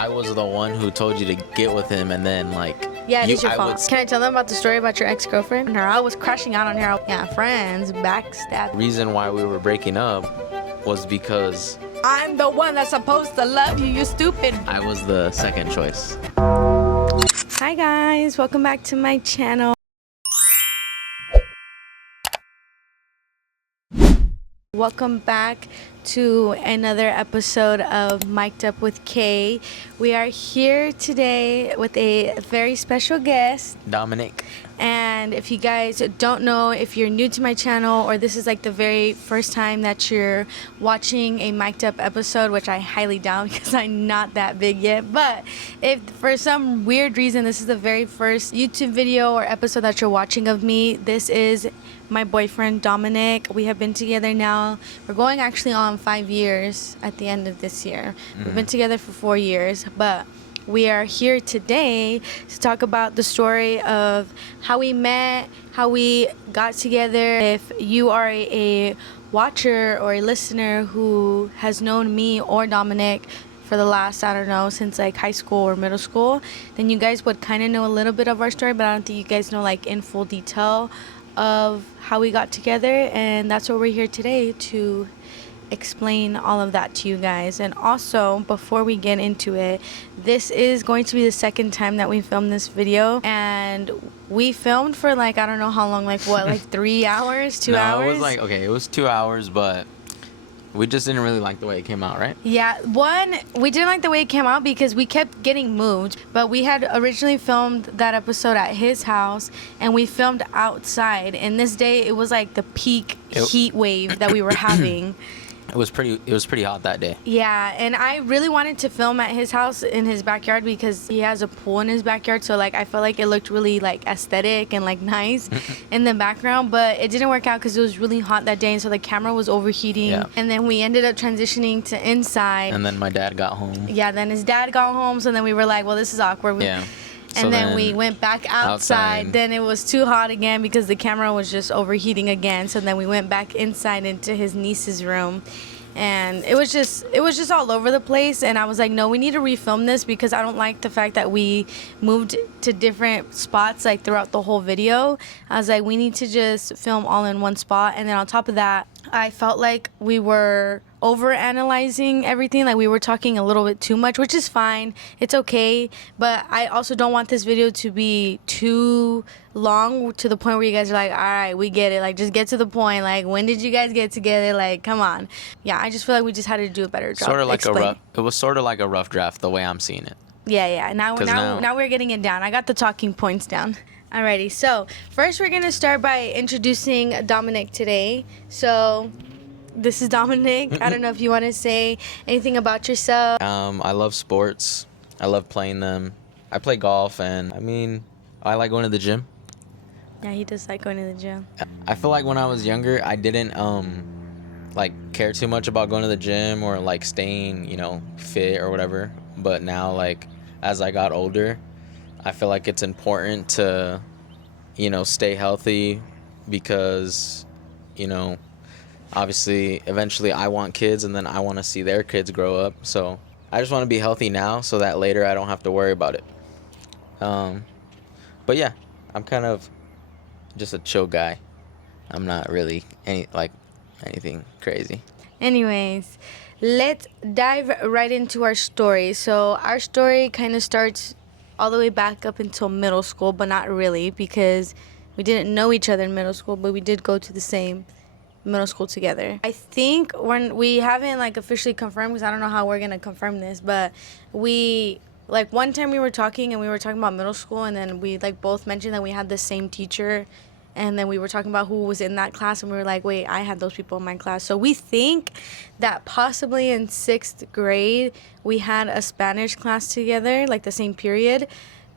I was the one who told you to get with him, and then like. Yeah, it is your fault. Can I tell them about the story about your ex-girlfriend? I was crashing out on her. Yeah, friends, backstab. Reason why we were breaking up was because I'm the one that's supposed to love you, you stupid. I was the second choice. Hi guys, welcome back to my channel. Welcome back to another episode of Mic'd Up with Kay. We are here today with a very special guest, Dominick. And if you guys don't know, if you're new to my channel or this is like the very first time that you're watching a Mic'd Up episode, which I highly doubt because I'm not that big yet, but if for some weird reason this is the very first YouTube video or episode that you're watching of me, this is my boyfriend Dominick. We have been together now, we're going actually on 5 years at the end of this year. We've been together for 4 years, but we are here today to talk about the story of how we met, how we got together. If you are a watcher or a listener who has known me or Dominick for the last, I don't know, since like high school or middle school, then you guys would kind of know a little bit of our story, but I don't think you guys know like in full detail of how we got together, and that's what we're here today to explain all of that to you guys. And also, before we get into it, this is going to be the second time that we filmed this video, and we filmed for like, I don't know how long, like what, like 3 hours, 2 hours? No, it was like, okay, it was 2 hours, but we just didn't really like the way it came out, right? Yeah, one, we didn't like the way it came out because we kept getting moved, but we had originally filmed that episode at his house, and we filmed outside, and this day it was like the peak heat wave that we were having. It was pretty hot that day. Yeah, and I really wanted to film at his house in his backyard because he has a pool in his backyard, so like I felt like it looked really like aesthetic and like nice in the background, but it didn't work out because it was really hot that day, and so the camera was overheating. Yeah. And then we ended up transitioning to inside. And then my dad got home. Yeah, then his dad got home, so then we were like, well, this is awkward. Yeah. And so then we went back outside. Then it was too hot again because the camera was just overheating again. So then we went back inside into his niece's room. And it was just all over the place. And I was like, no, we need to refilm this because I don't like the fact that we moved to different spots like throughout the whole video. I was like, we need to just film all in one spot. And then on top of that, I felt like we were over analyzing everything, like we were talking a little bit too much, which is fine, it's okay, but I also don't want this video to be too long to the point where you guys are like, all right, we get it, like just get to the point, like when did you guys get together, like come on. Yeah, I just feel like we just had to do a better job. Sort of like it was sort of like a rough draft the way I'm seeing it. Yeah, now we're getting it down. I got the talking points down. Alrighty, so first we're gonna start by introducing Dominick today. So this is Dominick. I don't know if you want to say anything about yourself. I love sports. I love playing them. I play golf, and I mean, I like going to the gym. Yeah, he does like going to the gym. I feel like when I was younger, I didn't like care too much about going to the gym or like staying, fit or whatever. But now, like as I got older, I feel like it's important to, stay healthy because, obviously, eventually I want kids, and then I want to see their kids grow up. So I just want to be healthy now so that later I don't have to worry about it. But yeah, I'm kind of just a chill guy. I'm not really anything crazy. Anyways, let's dive right into our story. So our story kind of starts all the way back up until middle school, but not really because we didn't know each other in middle school, but we did go to the same middle school together. I think when we haven't like officially confirmed, because I don't know how we're gonna confirm this, but we like one time we were talking and we were talking about middle school, and then we like both mentioned that we had the same teacher, and then we were talking about who was in that class, and we were like, wait, I had those people in my class. So we think that possibly in 6th grade we had a Spanish class together, like the same period,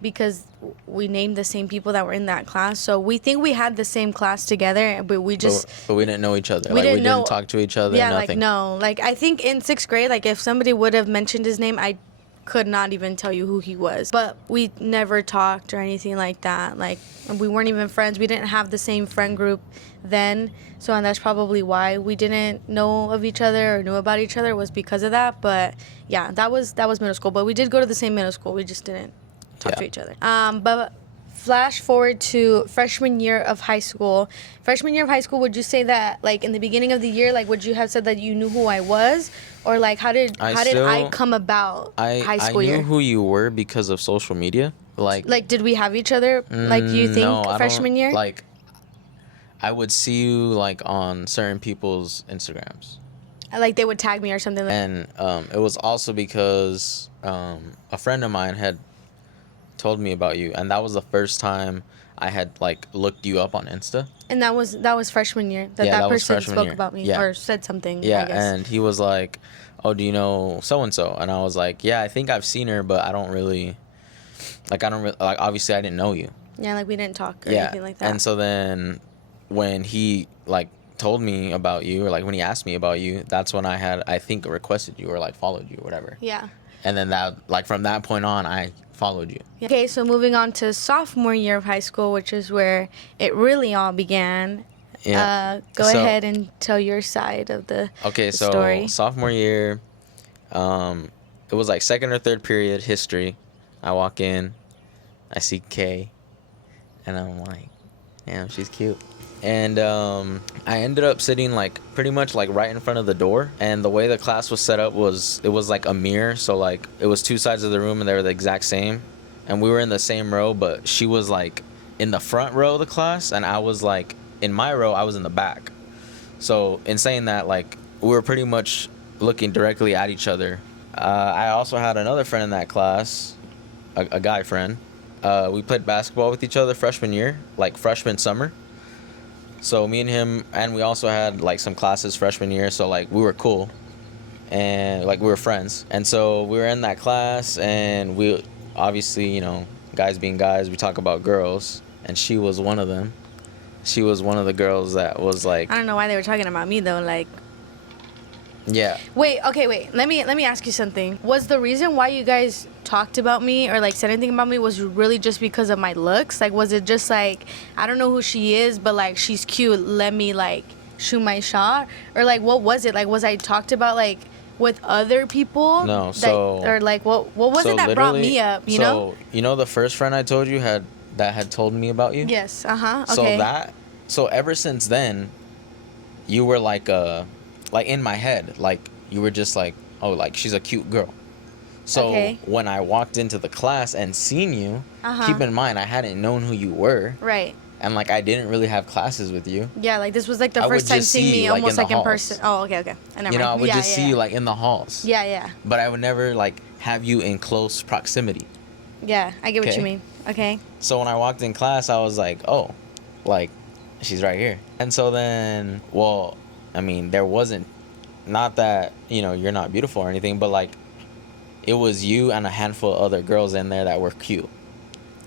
because we named the same people that were in that class. So we think we had the same class together, but we just... But we didn't know each other. We didn't talk to each other, yeah, nothing. Like, no. Like, I think in 6th grade, like, if somebody would have mentioned his name, I could not even tell you who he was. But we never talked or anything like that. Like, we weren't even friends. We didn't have the same friend group then. So, and that's probably why we didn't know of each other or knew about each other, was because of that. But yeah, that was middle school. But we did go to the same middle school. We just didn't talk to each other. But flash forward to freshman year of high school. Freshman year of high school, would you say that, like, in the beginning of the year, like, would you have said that you knew who I was? Or, like, how did I come about high school year? I knew who you were because of social media. Like, did we have each other, like, do you think, no, freshman year? Like, I would see you, like, on certain people's Instagrams. Like, they would tag me or something. And it was also because a friend of mine had told me about you, and that was the first time I had, like, looked you up on Insta. And that was freshman year that person spoke about me or said something. Yeah, I guess. And he was like, "Oh, do you know so and so?" And I was like, "Yeah, I think I've seen her, but I don't really like. Obviously, I didn't know you." Yeah, like, we didn't talk or anything like that. And so then when he, like, told me about you, or, like, when he asked me about you, that's when I think requested you or, like, followed you or whatever. Yeah. And then that, like, from that point on, I followed you. Okay, so moving on to sophomore year of high school, which is where it really all began. Yeah. Go ahead and tell your side of the story. Sophomore year, it was like second or third period history. I walk in, I see Kay, and I'm like, damn, she's cute. And I ended up sitting, like, pretty much, like, right in front of the door. And the way the class was set up was, it was like a mirror. So, like, it was two sides of the room and they were the exact same. And we were in the same row, but she was, like, in the front row of the class. And I was, like, in my row, I was in the back. So in saying that, like, we were pretty much looking directly at each other. I also had another friend in that class, a guy friend. We played basketball with each other freshman year, like freshman summer. So me and him, and we also had, like, some classes freshman year, so, like, we were cool, and, like, we were friends. And so we were in that class, and we obviously, you know, guys being guys, we talk about girls, and she was one of them. She was one of the girls that was, like, I don't know why they were talking about me though, like. Yeah. Wait. Let me ask you something. Was the reason why you guys talked about me or, like, said anything about me was really just because of my looks? Like, was it just like, I don't know who she is, but, like, she's cute, let me, like, shoot my shot? Or, like, what was it? Like, was I talked about, like, with other people? No. Or, like, what was it that brought me up? You know? So you know the first friend I told you had told me about you? Yes. Okay. So ever since then, you were like in my head, like, you were just like, oh, like, she's a cute girl. So when I walked into the class and seen you, keep in mind, I hadn't known who you were. Right. And, like, I didn't really have classes with you. Yeah, like, this was, like, the first time seeing me almost, like, in person. Oh, okay. You know, I would just see you, like, in the halls. Yeah. But I would never, like, have you in close proximity. Yeah, I get what you mean. Okay. So when I walked in class, I was like, oh, like, she's right here. And so then, well, I mean, there wasn't, not that, you know, you're not beautiful or anything, but, like, it was you and a handful of other girls in there that were cute.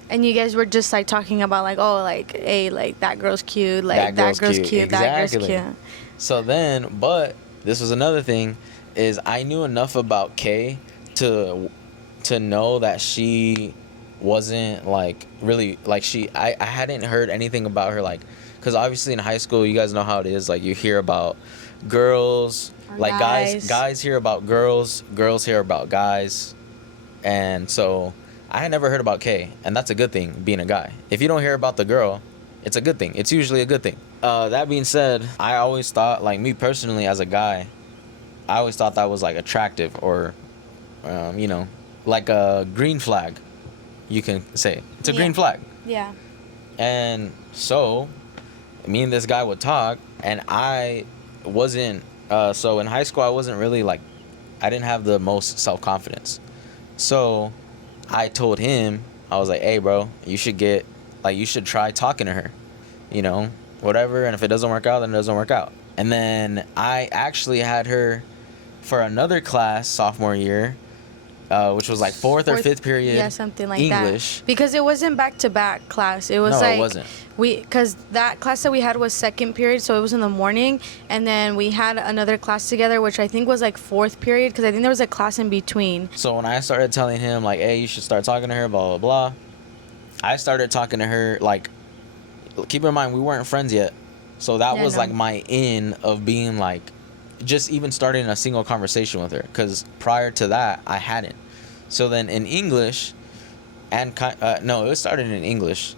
And you guys were just, like, talking about, like, oh, like, hey, like, that girl's cute, like, that girl's cute, exactly. That girl's cute. So then, but this was another thing, is I knew enough about Kay to know that she wasn't, like, really, like, I hadn't heard anything about her, like, because obviously in high school, you guys know how it is, like, you hear about girls, or like, guys hear about girls hear about guys, and so I had never heard about Kay, and that's a good thing, being a guy. If you don't hear about the girl, it's a good thing. It's usually a good thing. That being said, I always thought, like, me personally as a guy, I always thought that was, like, attractive, or, you know, like a green flag, you can say. It's a green flag. Yeah. And so, me and this guy would talk, and I wasn't, so in high school, I wasn't really, like, I didn't have the most self-confidence. So I told him, I was like, hey, bro, you should try talking to her, you know, whatever. And if it doesn't work out, then it doesn't work out. And then I actually had her for another class sophomore year. which was like fourth or fifth period. Yeah, something like English. that. Because it wasn't back-to-back class. It was No, like it wasn't. because that class that we had was second period, so it was in the morning, and then we had another class together, which I think was like fourth period, because I think there was a class in between. So when I started telling him like, hey, you should start talking to her, blah blah blah, I started talking to her. Like, keep in mind we weren't friends yet, so that was like my in of being like, just even starting a single conversation with her, because prior to that I hadn't. So then in English, and no, it started in English.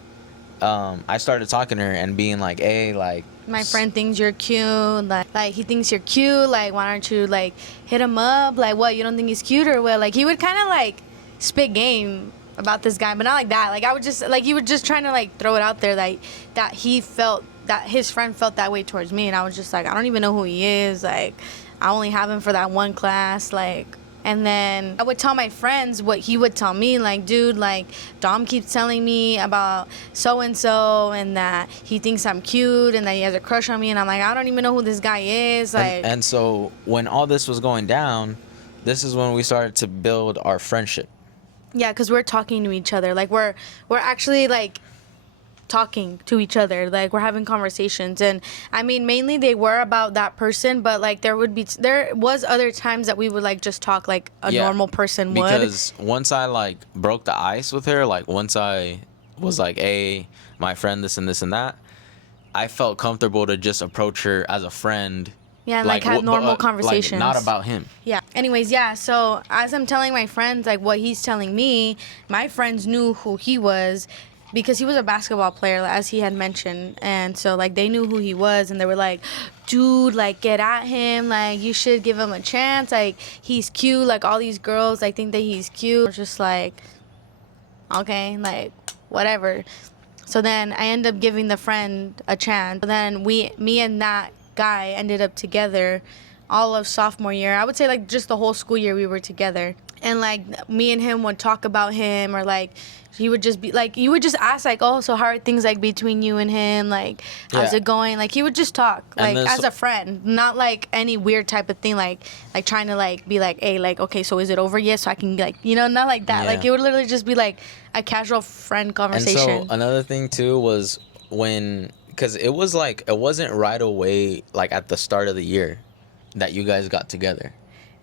I started talking to her and being like, hey, like, my friend thinks you're cute, like he thinks you're cute, like why don't you like hit him up, like what, you don't think he's cute or what? Like he would kind of like spit game about this guy, but not like that. Like I would just like, he would just trying to like throw it out there, like that he felt that his friend felt that way towards me, and I was just like, I don't even know who he is, like I only have him for that one class, like. And then I would tell my friends what he would tell me, like, dude, like Dom keeps telling me about so and so, and that he thinks I'm cute and that he has a crush on me, and I'm like, I don't even know who this guy is, like. And so when all this was going down, this is when we started to build our friendship. Yeah, because we're talking to each other, like we're actually like talking to each other, like we're having conversations. And I mean, mainly they were about that person, but like there was other times that we would like just talk like a normal person would. Because once I like broke the ice with her, like once I was like, hey, my friend, this and this and that, I felt comfortable to just approach her as a friend. Yeah, and like have normal conversations. Like, not about him. Yeah. Anyways, yeah, so as I'm telling my friends like what he's telling me, my friends knew who he was, because he was a basketball player, as he had mentioned. And so like they knew who he was, and they were like, dude, like get at him, like you should give him a chance, like he's cute, like all these girls like think that he's cute. I was just like, okay, like whatever. So then I ended up giving the friend a chance. Then me and that guy ended up together all of sophomore year. I would say like just the whole school year we were together. And like me and him would talk about him, or like he would just be like, you would just ask like, oh, so how are things like between you and him, like how's it going? Like he would just talk like as a friend, not like any weird type of thing, like trying to like be like, hey, like okay, so is it over yet, so I can like, you know, not like that. Like it would literally just be like a casual friend conversation. And so another thing too was when, because it was like, it wasn't right away like at the start of the year that you guys got together.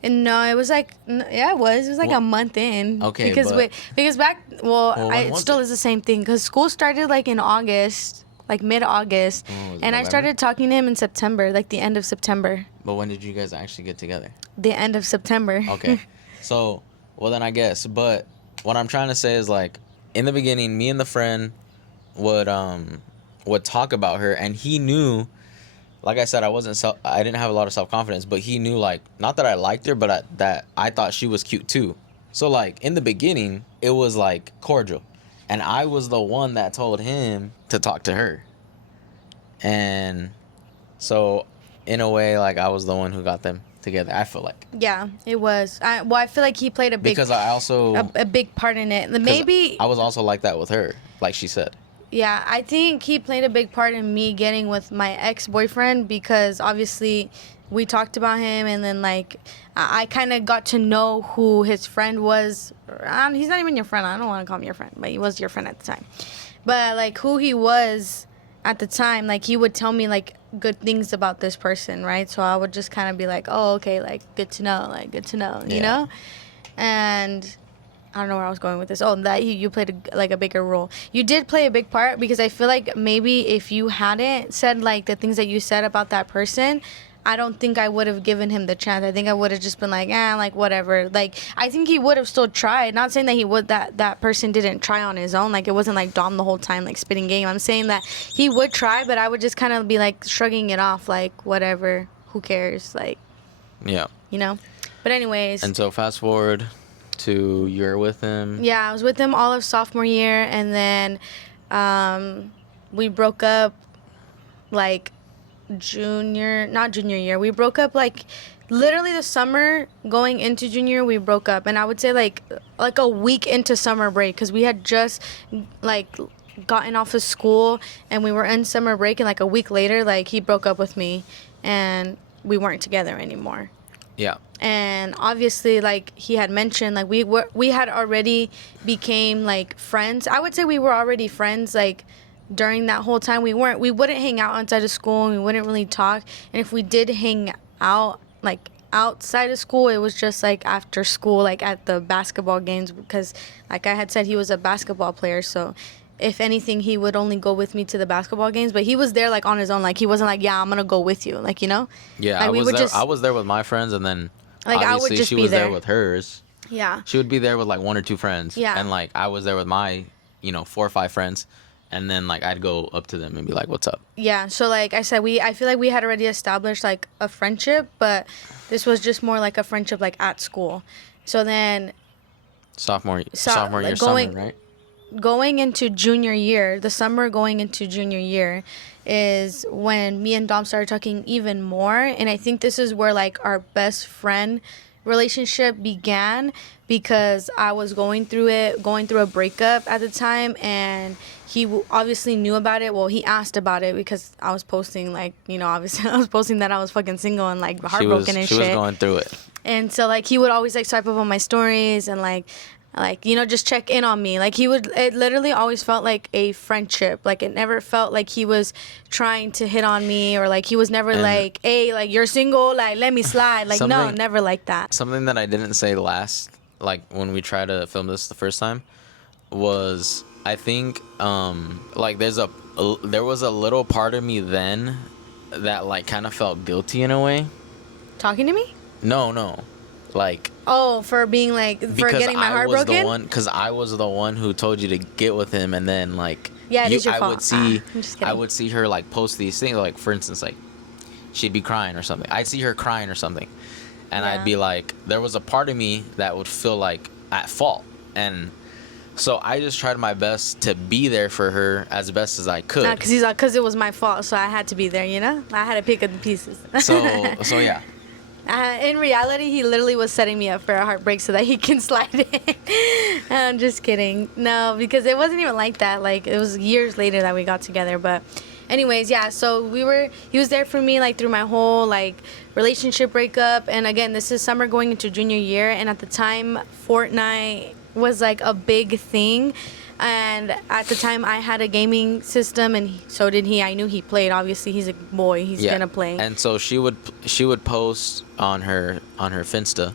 And no, it was like, yeah, it was like a month in. Okay, because back, it still is the same thing, because school started like in August, like mid-August, and I started talking to him in September, like the end of September. But when did you guys actually get together? The end of September. Okay. So, well then I guess, but what I'm trying to say is like, in the beginning, me and the friend would talk about her, and he knew, like I said, I didn't have a lot of self-confidence, but he knew, like, not that I liked her, but that I thought she was cute too. So like in the beginning, it was like cordial, and I was the one that told him to talk to her. And so in a way, like I was the one who got them together, I feel like. Yeah, it was. I feel like he played a big, because I also a big part in it. Maybe I was also like that with her, like she said. Yeah, I think he played a big part in me getting with my ex-boyfriend, because obviously we talked about him, and then like I kind of got to know who his friend was. He's not even your friend. I don't want to call him your friend, but he was your friend at the time. But like who he was at the time, like he would tell me like good things about this person, right? So I would just kind of be like, oh, okay, like good to know, you know? And I don't know where I was going with this. Oh, that you played a bigger role. You did play a big part, because I feel like maybe if you hadn't said like the things that you said about that person, I don't think I would have given him the chance. I think I would have just been like, like whatever. Like I think he would have still tried. Not saying that he would, that person didn't try on his own. Like it wasn't like Dom the whole time like spitting game. I'm saying that he would try, but I would just kind of be like shrugging it off, like whatever, who cares, like, yeah, you know. But anyways. And so fast forward to you're with him. Yeah, I was with him all of sophomore year, and then we broke up like not junior year. We broke up like literally the summer going into junior year. We broke up, and I would say like a week into summer break, because we had just like gotten off of school and we were in summer break, and like a week later, like he broke up with me and we weren't together anymore. Yeah. And obviously, like he had mentioned, like we had already became like friends. I would say we were already friends, like during that whole time. We wouldn't hang out outside of school, and we wouldn't really talk. And if we did hang out like outside of school, it was just like after school, like at the basketball games, because like I had said, he was a basketball player. So if anything, he would only go with me to the basketball games, but he was there like on his own. Like he wasn't like, yeah, I'm gonna go with you, like, you know. Yeah, Like I we was would there. just I was there with my friends, and then like I would obviously just she be was there there. with hers. Yeah. She would be there with like one or two friends. Yeah. And like I was there with my, 4 or 5 friends, and then like I'd go up to them and be like, "What's up?" Yeah, so like I said, I feel like we had already established like a friendship, but this was just more like a friendship like at school. So then Sophomore like, year, summer, right? going into junior year, the summer going into junior year is when me and Dom started talking even more, and I think this is where like our best friend relationship began, because I was going through a breakup at the time, and he obviously knew about it. Well, he asked about it because I was posting, like, obviously I was posting that I was fucking single and like heartbroken and shit. She was going through it. And so like he would always like swipe up on my stories and like just check in on me. Like it literally always felt like a friendship. Like it never felt like he was trying to hit on me, or like he was never like, hey, like you're single, like let me slide. Like no, never like that. Something that I didn't say last, like when we tried to film this the first time, was I think like there was a little part of me then that like kind of felt guilty in a way. Talking to me? No. Like, oh, for being like, for getting my heart broken? Because I was the one who told you to get with him, and then like, yeah, it is your fault. I would see her like post these things, like for instance, like she'd be crying or something. I'd see her crying or something, and I'd be like, there was a part of me that would feel like at fault, and so I just tried my best to be there for her as best as I could. Nah, because it was my fault, so I had to be there. I had to pick up the pieces. So yeah. In reality, he literally was setting me up for a heartbreak so that he can slide in. I'm just kidding. No, because it wasn't even like that. Like, it was years later that we got together. But anyways, yeah, so he was there for me, like, through my whole, like, relationship breakup. And again, this is summer going into junior year. And at the time, Fortnite was, like, a big thing. And at the time, I had a gaming system, and so did he. I knew he played. Obviously, he's a boy. He's gonna play. And so she would post on her Finsta,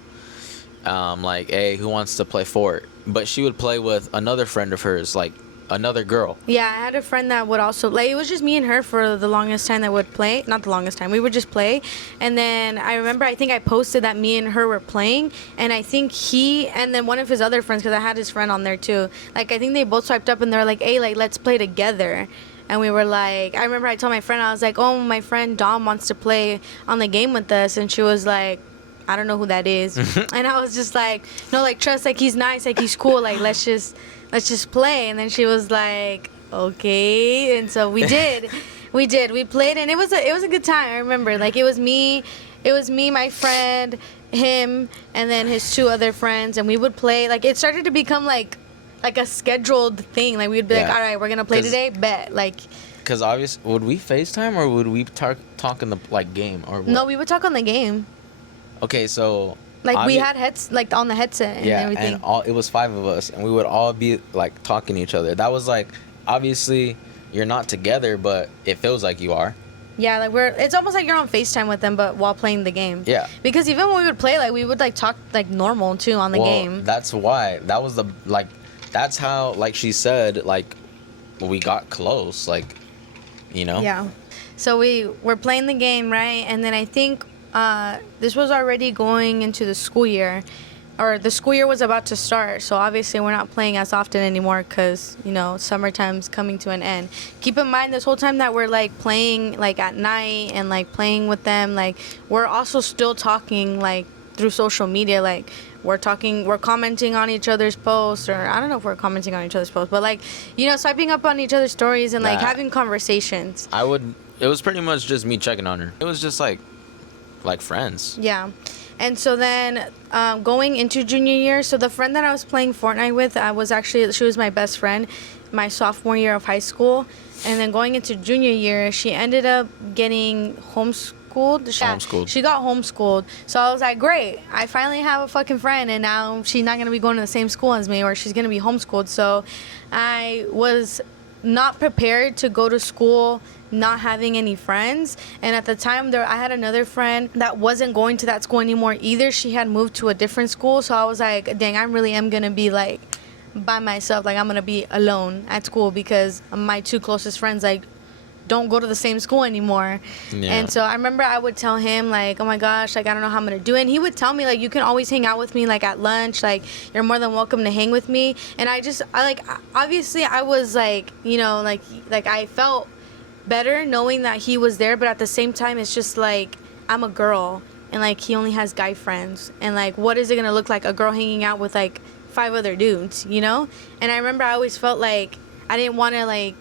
like, hey, who wants to play Fort? But she would play with another friend of hers, like another girl. Yeah, I had a friend that would also, like, it was just me and her for the longest time that would play. Not the longest time. We would just play. And then I remember, I think I posted that me and her were playing. And I think he, and then one of his other friends, because I had his friend on there too. Like, I think they both swiped up and they're like, hey, like, let's play together. And we were like, I remember I told my friend, I was like, oh, my friend Dom wants to play on the game with us. And she was like, I don't know who that is. And I was just like, no, like, trust, like, he's nice, like, he's cool, like, let's just play. And then she was like, okay. And so we did. We played, and it was a good time. I remember, like, it was me, my friend, him, and then his 2 other friends, and we would play. Like, it started to become like a scheduled thing. Like, we'd be like, all right, we're gonna play today, bet. Like, because obviously, would we FaceTime or would we talk in the like game or what? No, we would talk on the game. Okay, so like, we had like on the headset and everything. And it was 5 of us, and we would all be like talking to each other. That was like, obviously you're not together, but it feels like you are. Yeah, like it's almost like you're on FaceTime with them, but while playing the game. Yeah. Because even when we would play, like, we would like talk like normal too on the game. That's why. That was that's how, like she said, like, we got close, like, Yeah. So we were playing the game, right? And then I think this was already going into the school year, or the school year was about to start. So obviously we're not playing as often anymore because, summertime's coming to an end. Keep in mind, this whole time that we're like playing like at night and like playing with them, like, we're also still talking like through social media. Like, we're commenting on each other's posts, or I don't know if we're commenting on each other's posts, but like, swiping up on each other's stories and like having conversations. It was pretty much just me checking on her. It was just like friends. Yeah. And so then going into junior year, so the friend that I was playing Fortnite with, she was my best friend my sophomore year of high school. And then going into junior year, she ended up getting homeschooled. Homeschooled. She got homeschooled. So I was like, great. I finally have a fucking friend, and now she's not gonna be going to the same school as me, or she's gonna be homeschooled. So I was not prepared to go to school not having any friends. And at the time I had another friend that wasn't going to that school anymore either. She had moved to a different school. So I was like, dang, I really am gonna be like by myself. Like I'm gonna be alone at school because my two closest friends like don't go to the same school anymore. Yeah. And so I remember I would tell him like, oh my gosh, like I don't know how I'm gonna do it. And he would tell me like, you can always hang out with me like at lunch, like you're more than welcome to hang with me. And I like obviously I was like, you know, like I felt better knowing that he was there, but at the same time it's just like I'm a girl and like he only has guy friends, and like what is it gonna look like, a girl hanging out with like 5 other dudes, you know? And I remember I always felt like I didn't want to like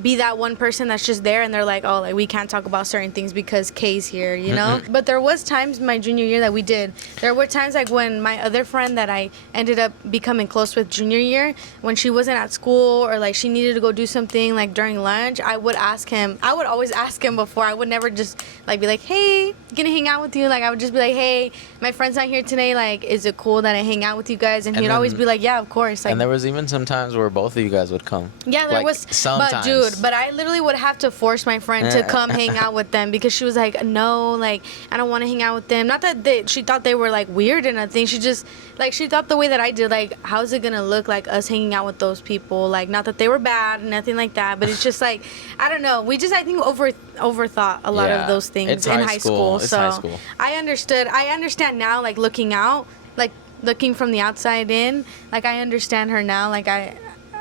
be that one person that's just there and they're like, oh, like we can't talk about certain things because Kay's here, you know? But there was times my junior year that we did. There were times like when my other friend that I ended up becoming close with junior year, when she wasn't at school or like she needed to go do something like during lunch, I would always ask him before. I would never just like be like, hey, gonna hang out with you. Like I would just be like, hey, my friend's not here today, like is it cool that I hang out with you guys? And he'd always be like, yeah, of course. Like, and there was even some times where both of you guys would come. Yeah, there like, was sometimes. But dude, but I literally would have to force my friend to come hang out with them because she was like, no, like I don't want to hang out with them. Not that she thought they were like weird or nothing. She just like she thought the way that I did, like how's it gonna look like us hanging out with those people? Like not that they were bad, nothing like that, but it's just like I don't know. We just I think overthought a lot of those things in high school. It's so high school. I understand now, like looking out, like looking from the outside in, like I understand her now. Like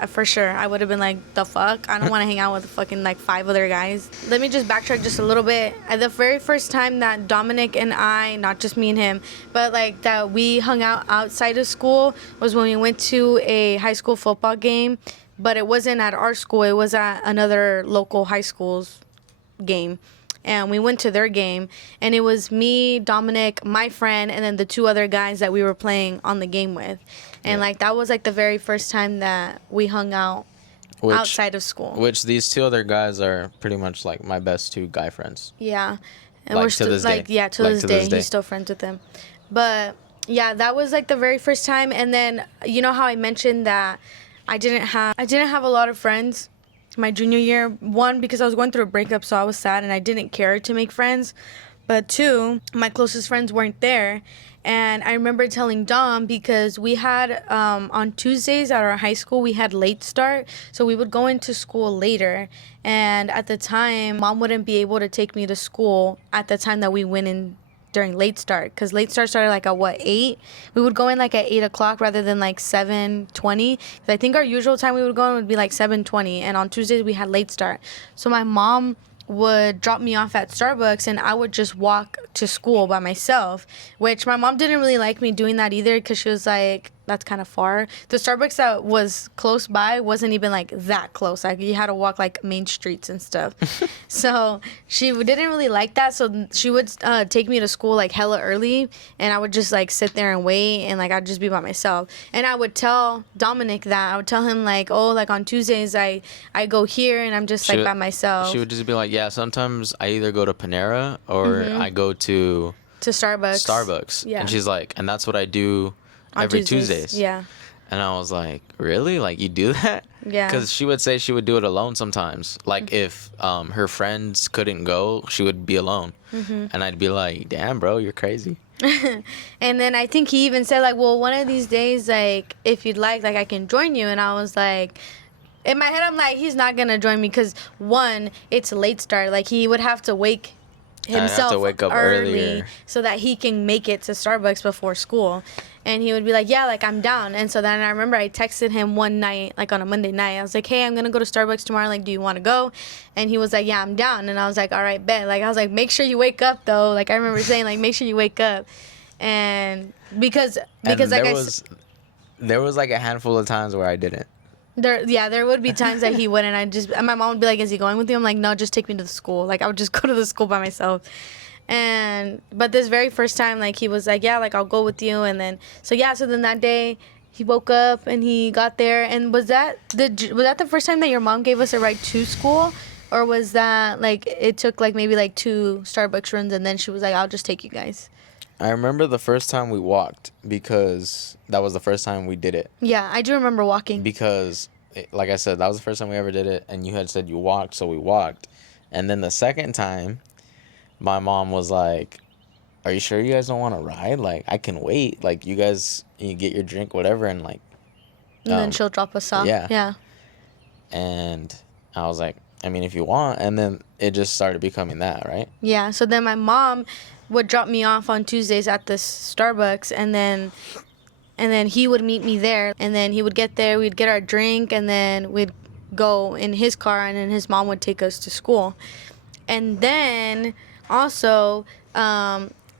for sure I would have been like, the fuck, I don't want to hang out with fucking like 5 other guys. Let me just backtrack just a little bit. The very first time that Dominick and I, not just me and him, but like that we hung out outside of school was when we went to a high school football game, but it wasn't at our school, it was at another local high school's game. And we went to their game, and it was me, Dominick, my friend, and then the 2 other guys that we were playing on the game with. And like that was like the very first time that we hung out outside of school. Which these 2 other guys are pretty much like my best 2 guy friends. Yeah. And like, we're still like day. yeah, to like, this to day this day he's still friends with them. But yeah, that was like the very first time. And then you know how I mentioned that I didn't have a lot of friends my junior year. 1, because I was going through a breakup, so I was sad and I didn't care to make friends. But 2, my closest friends weren't there. And I remember telling Dom, because we had on Tuesdays at our high school we had late start, so we would go into school later. And at the time Mom wouldn't be able to take me to school at the time that we went in during late start, because late start started like at 8. We would go in like at 8 o'clock rather than like 7:20. I think our usual time we would go in would be like 7:20, and on Tuesdays we had late start. So my mom would drop me off at Starbucks and I would just walk to school by myself, which my mom didn't really like me doing that either, because she was like, that's kind of far. The Starbucks that was close by wasn't even like that close. Like you had to walk like main streets and stuff. So she didn't really like that. So she would take me to school like hella early, and I would just like sit there and wait, and like I'd just be by myself. And I would tell Dominick that. I would tell him like, oh, like on Tuesdays I go here and I'm just like by myself. She would just be like, yeah, sometimes I either go to Panera or I go to Starbucks. Yeah. And she's like, and that's what I do every Tuesdays. Yeah. And I was like, really? Like, you do that? Yeah. Because she would say she would do it alone sometimes. Like, if her friends couldn't go, she would be alone. And I'd be like, damn, bro, you're crazy. And then I think he even said, like, well, one of these days, like, if you'd like, I can join you. And I was like, in my head, I'm like, he's not going to join me because, 1, it's a late start. Like, he would have to wake himself to wake up early earlier so that he can make it to Starbucks before school. And he would be like, yeah, like I'm down. And so then I remember I texted him one night, like on a Monday night. I was like, hey, I'm going to go to Starbucks tomorrow. Like, do you want to go? And he was like, yeah, I'm down. And I was like, all right, bet. Like, I was like, make sure you wake up though. Like, I remember saying like, make sure you wake up. And because like there was like a handful of times where I didn't. There would be times that he wouldn't. And my mom would be like, is he going with you? I'm like, no, just take me to the school. Like, I would just go to the school by myself. But this very first time, like, he was like, yeah, like, I'll go with you. And then, so then that day, he woke up and he got there. And was that the first time that your mom gave us a ride to school? Or was that like it took like maybe like 2 Starbucks runs and then she was like, I'll just take you guys? I remember the first time we walked because that was the first time we did it. Yeah, I do remember walking. Because, like I said, that was the first time we ever did it, and you had said you walked, so we walked. And then the second time, my mom was like, "Are you sure you guys don't want to ride? Like, I can wait. Like, you get your drink, whatever, and like." And then she'll drop us off. Yeah. Yeah. And I was like, I mean, if you want, and then it just started becoming that, right? Yeah. So then my mom would drop me off on Tuesdays at this Starbucks, and then he would meet me there, and then he would get there, we'd get our drink, and then we'd go in his car, and then his mom would take us to school. And then also,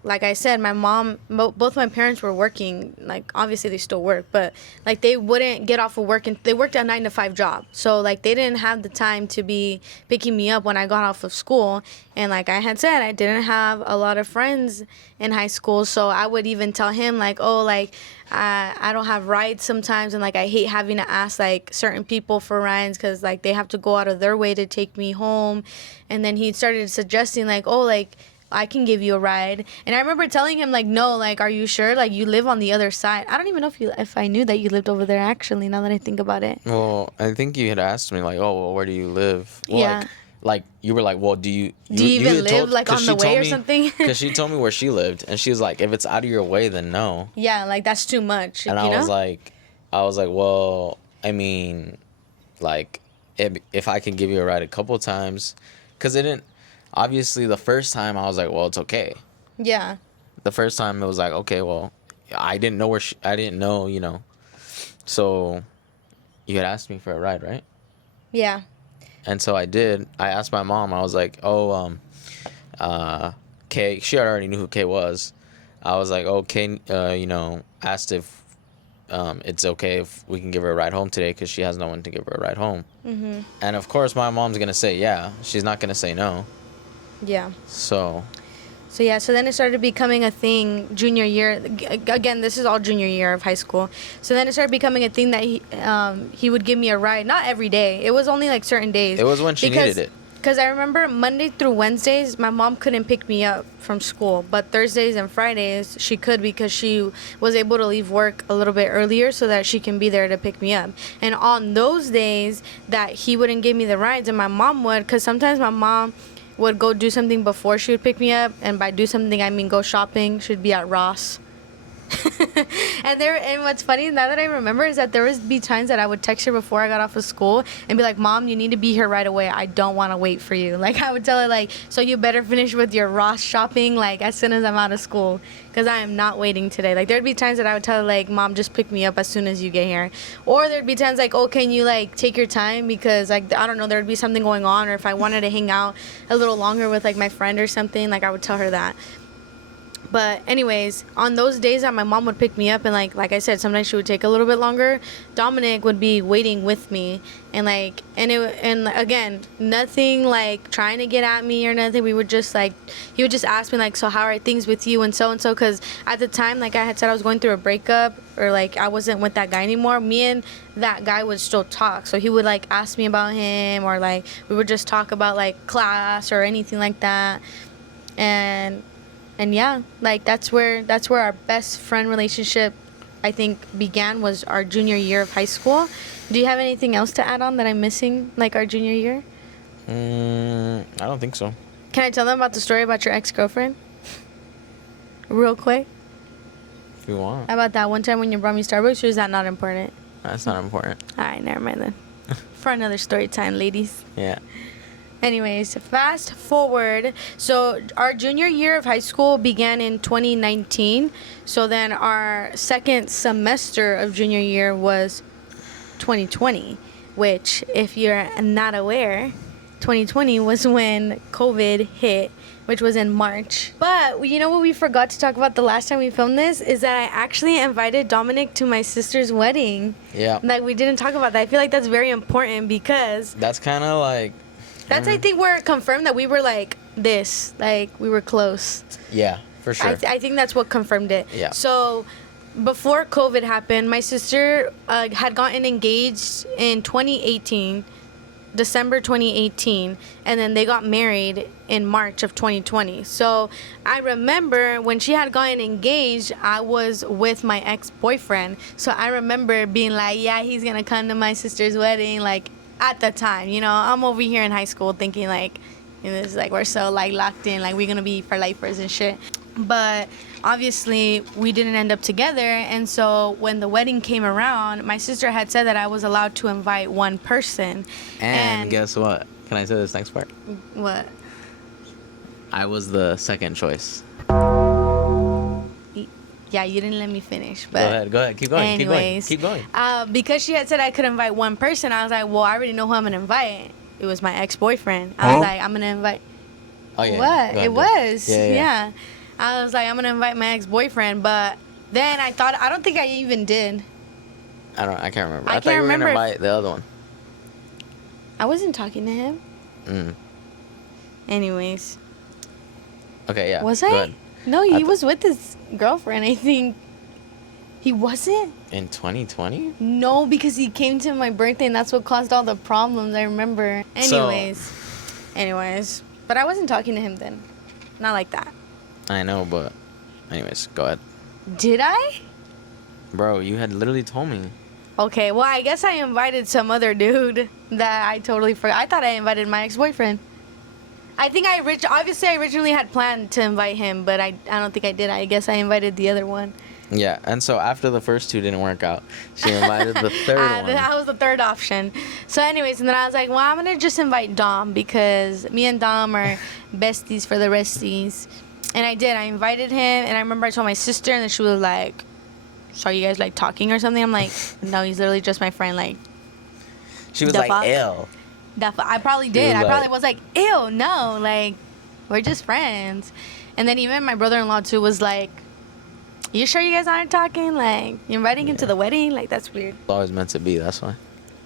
like I said, my mom, both my parents were working. Like, obviously they still work, but like they wouldn't get off of work, and they worked a 9-to-5 job. So like they didn't have the time to be picking me up when I got off of school. And like I had said, I didn't have a lot of friends in high school. So I would even tell him like, oh, like I don't have rides sometimes, and like I hate having to ask like certain people for rides because like they have to go out of their way to take me home. And then he started suggesting like, oh, like I can give you a ride. And I remember telling him like, no, like, are you sure? Like, you live on the other side. I don't even know if I knew that you lived over there, actually, now that I think about it. Well, I think you had asked me like, oh, well, where do you live? Well, Yeah. Like you were like, well, do you even had live like on the way or something? Because she told me where she lived, and she was like, if it's out of your way, then no. Yeah, like that's too much. And you know? I was like, well, I mean, like, if I can give you a ride a couple times, because it didn't. Obviously, the first time I was like, well, it's okay. Yeah. The first time it was like, okay, well, I didn't know I didn't know, So, you had asked me for a ride, right? Yeah. And so I did. I asked my mom. I was like, oh, Kay. She already knew who Kay was. I was like, oh, Kay, asked if it's okay if we can give her a ride home today because she has no one to give her a ride home. Mm-hmm. And of course, my mom's gonna say yeah. She's not gonna say no. Yeah. So then it started becoming a thing junior year. Again, this is all junior year of high school. So then it started becoming a thing that he would give me a ride. Not every day. It was only like certain days. It was when she needed it. Because I remember Monday through Wednesdays, my mom couldn't pick me up from school. But Thursdays and Fridays, she could because she was able to leave work a little bit earlier so that she can be there to pick me up. And on those days that he wouldn't give me the rides and my mom would, because sometimes my mom would go do something before she would pick me up, and by do something I mean go shopping. She'd be at Ross. And what's funny now that I remember is that there would be times that I would text her before I got off of school and be like, Mom, you need to be here right away. I don't want to wait for you. Like I would tell her like, so you better finish with your Ross shopping like as soon as I'm out of school, because I am not waiting today. Like there'd be times that I would tell her like, Mom, just pick me up as soon as you get here. Or there'd be times like, oh, can you like take your time, because like I don't know, there'd be something going on, or if I wanted to hang out a little longer with like my friend or something, like I would tell her that. But anyways, on those days that my mom would pick me up, and like I said, sometimes she would take a little bit longer, Dominick would be waiting with me, and again, nothing like trying to get at me or nothing. We would just like, he would just ask me like, so how are things with you and so, because at the time, like I had said, I was going through a breakup, or like I wasn't with that guy anymore. Me and that guy would still talk, so he would like ask me about him, or like we would just talk about like class or anything like that. And yeah, like that's where our best friend relationship, I think, began, was our junior year of high school. Do you have anything else to add on that I'm missing, like our junior year? I don't think so. Can I tell them about the story about your ex-girlfriend? Real quick? If you want. How about that one time when you brought me Starbucks, or is that not important? That's not important. All right, never mind then. For another story time, ladies. Yeah. Anyways, fast forward. So our junior year of high school began in 2019. So then our second semester of junior year was 2020, which, if you're not aware, 2020 was when COVID hit, which was in March. But you know what we forgot to talk about the last time we filmed this is that I actually invited Dominick to my sister's wedding. Yeah. Like, we didn't talk about that. I feel like that's very important, because that's kind of like, that's, I think, where it confirmed that we were like this, like we were close. Yeah, for sure. I think that's what confirmed it. Yeah. So before COVID happened, my sister had gotten engaged in 2018. December 2018, and then they got married in March of 2020. So I remember when she had gotten engaged, I was with my ex-boyfriend. So I remember being like, yeah, he's gonna come to my sister's wedding. Like, at the time, you know, I'm over here in high school thinking like, you know, it's like we're so like locked in, like we're gonna be for lifers and shit. But obviously we didn't end up together, and so when the wedding came around, my sister had said that I was allowed to invite one person. And guess what? Can I say this next part? What? I was the second choice. Yeah, you didn't let me finish. But Go ahead. Keep going. anyways, Keep going. Because she had said I could invite one person, I was like, well, I already know who I'm gonna invite. It was my ex-boyfriend. I was like, I'm gonna invite. Oh yeah. What? It was. Yeah. I was like, I'm gonna invite my ex-boyfriend, but then I don't think I even did. I can't remember. I thought you were can't gonna remember invite the other one. I wasn't talking to him. Mm. Anyways. Okay, yeah. Was Go I? ahead. No, he was with his girlfriend, I think. He wasn't? In 2020? No, because he came to my birthday and that's what caused all the problems, I remember. Anyways. But I wasn't talking to him then. Not like that. I know, but anyways, go ahead. Did I? Bro, you had literally told me. Okay, well, I guess I invited some other dude that I totally forgot. I thought I invited my ex-boyfriend. I think I originally had planned to invite him, but I don't think I did. I guess I invited the other one. Yeah, and so after the first two didn't work out, she invited the third one. That was the third option. So anyways, and then I was like, well, I'm going to just invite Dom because me and Dom are besties for the resties. And I did. I invited him, and I remember I told my sister, and then she was like, so are you guys, like, talking or something? I'm like, no, he's literally just my friend. Like, she was the like, fuck? ew. I probably did. I probably was like, ew, no. Like, we're just friends. And then even my brother-in-law, too, was like, you sure you guys aren't talking? Like, you're inviting him to the wedding? Like, that's weird. It's always meant to be, that's why.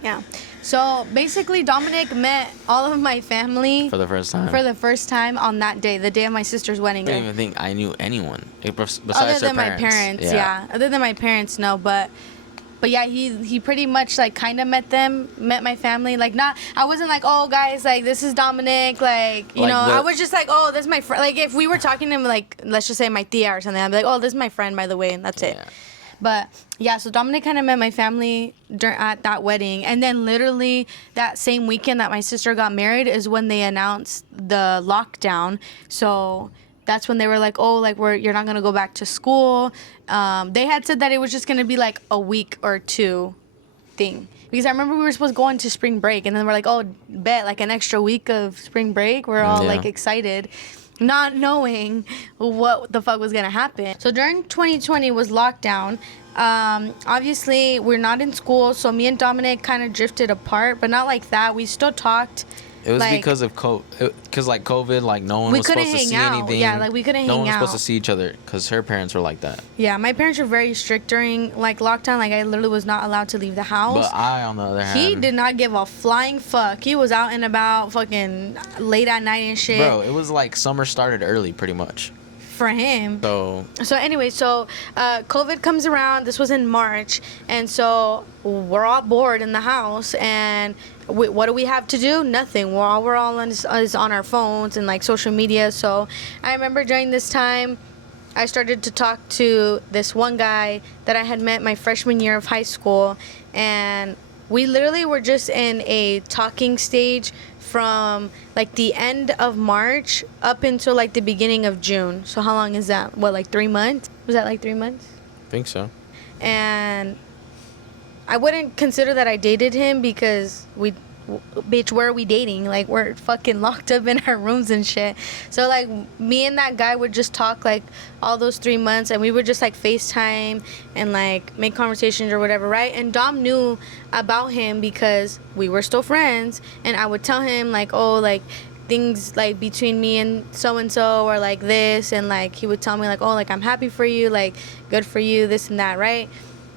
Yeah. So, basically, Dominick met all of my family. For the first time. For the first time on that day, the day of my sister's wedding. I don't even think I knew anyone besides other than her my parents, yeah. Other than my parents, no. But yeah, he pretty much, like, kind of met my family. Like, I wasn't like, oh, guys, like, this is Dominick. Like, you know, I was just like, oh, this is my friend. Like, if we were talking to him, like, let's just say my tia or something, I'd be like, oh, this is my friend, by the way, and that's it. But, yeah, so Dominick kind of met my family at that wedding. And then literally that same weekend that my sister got married is when they announced the lockdown. So that's when they were like, oh, like, you're not going to go back to school. They had said that it was just going to be, like, a week or two thing. Because I remember we were supposed to go into spring break. And then we're like, oh, bet, like, an extra week of spring break. We're all, like, excited, not knowing what the fuck was going to happen. So during 2020 was lockdown. Obviously, we're not in school. So me and Dominick kind of drifted apart. But not like that. We still talked. It was like, because of COVID, like, no one was supposed to see anything. Yeah, like, we couldn't hang out. No one was supposed to see each other because her parents were like that. Yeah, my parents were very strict during, like, lockdown. Like, I literally was not allowed to leave the house. But I, on the other hand... He did not give a flying fuck. He was out and about fucking late at night and shit. Bro, it was like summer started early, pretty much. For him. So anyway, COVID comes around. This was in March. And so we're all bored in the house. And what do we have to do? Nothing. We're all on our phones and, like, social media. So I remember during this time, I started to talk to this one guy that I had met my freshman year of high school. And we literally were just in a talking stage from, like, the end of March up until, like, the beginning of June. So how long is that? What, like 3 months? Was that like 3 months? I think so. And I wouldn't consider that I dated him because bitch, where are we dating? Like, we're fucking locked up in our rooms and shit. So, like, me and that guy would just talk, like, all those 3 months, and we would just, like, FaceTime and, like, make conversations or whatever, right? And Dom knew about him because we were still friends, and I would tell him, like, oh, like, things, like, between me and so-and-so or, like, this, and, like, he would tell me, like, oh, like, I'm happy for you, like, good for you, this and that, right?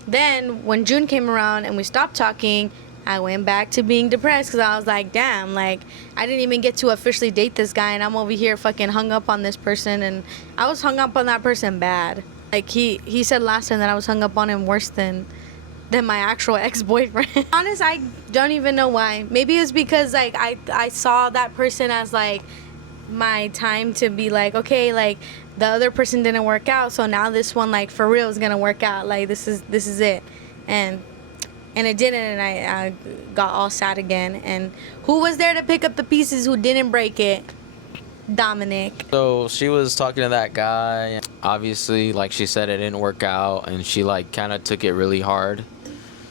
Then, when June came around and we stopped talking, I went back to being depressed because I was like, damn, like, I didn't even get to officially date this guy, and I'm over here fucking hung up on this person, and I was hung up on that person bad. Like, he said last time that I was hung up on him worse than than my actual ex-boyfriend. Honest, I don't even know why. Maybe it's because like I saw that person as like my time to be like, okay, like the other person didn't work out, so now this one like for real is gonna work out. Like this is it, and it didn't, and I got all sad again. And who was there to pick up the pieces? Who didn't break it? Dominick. So she was talking to that guy. Obviously, like she said, it didn't work out, and she like kind of took it really hard.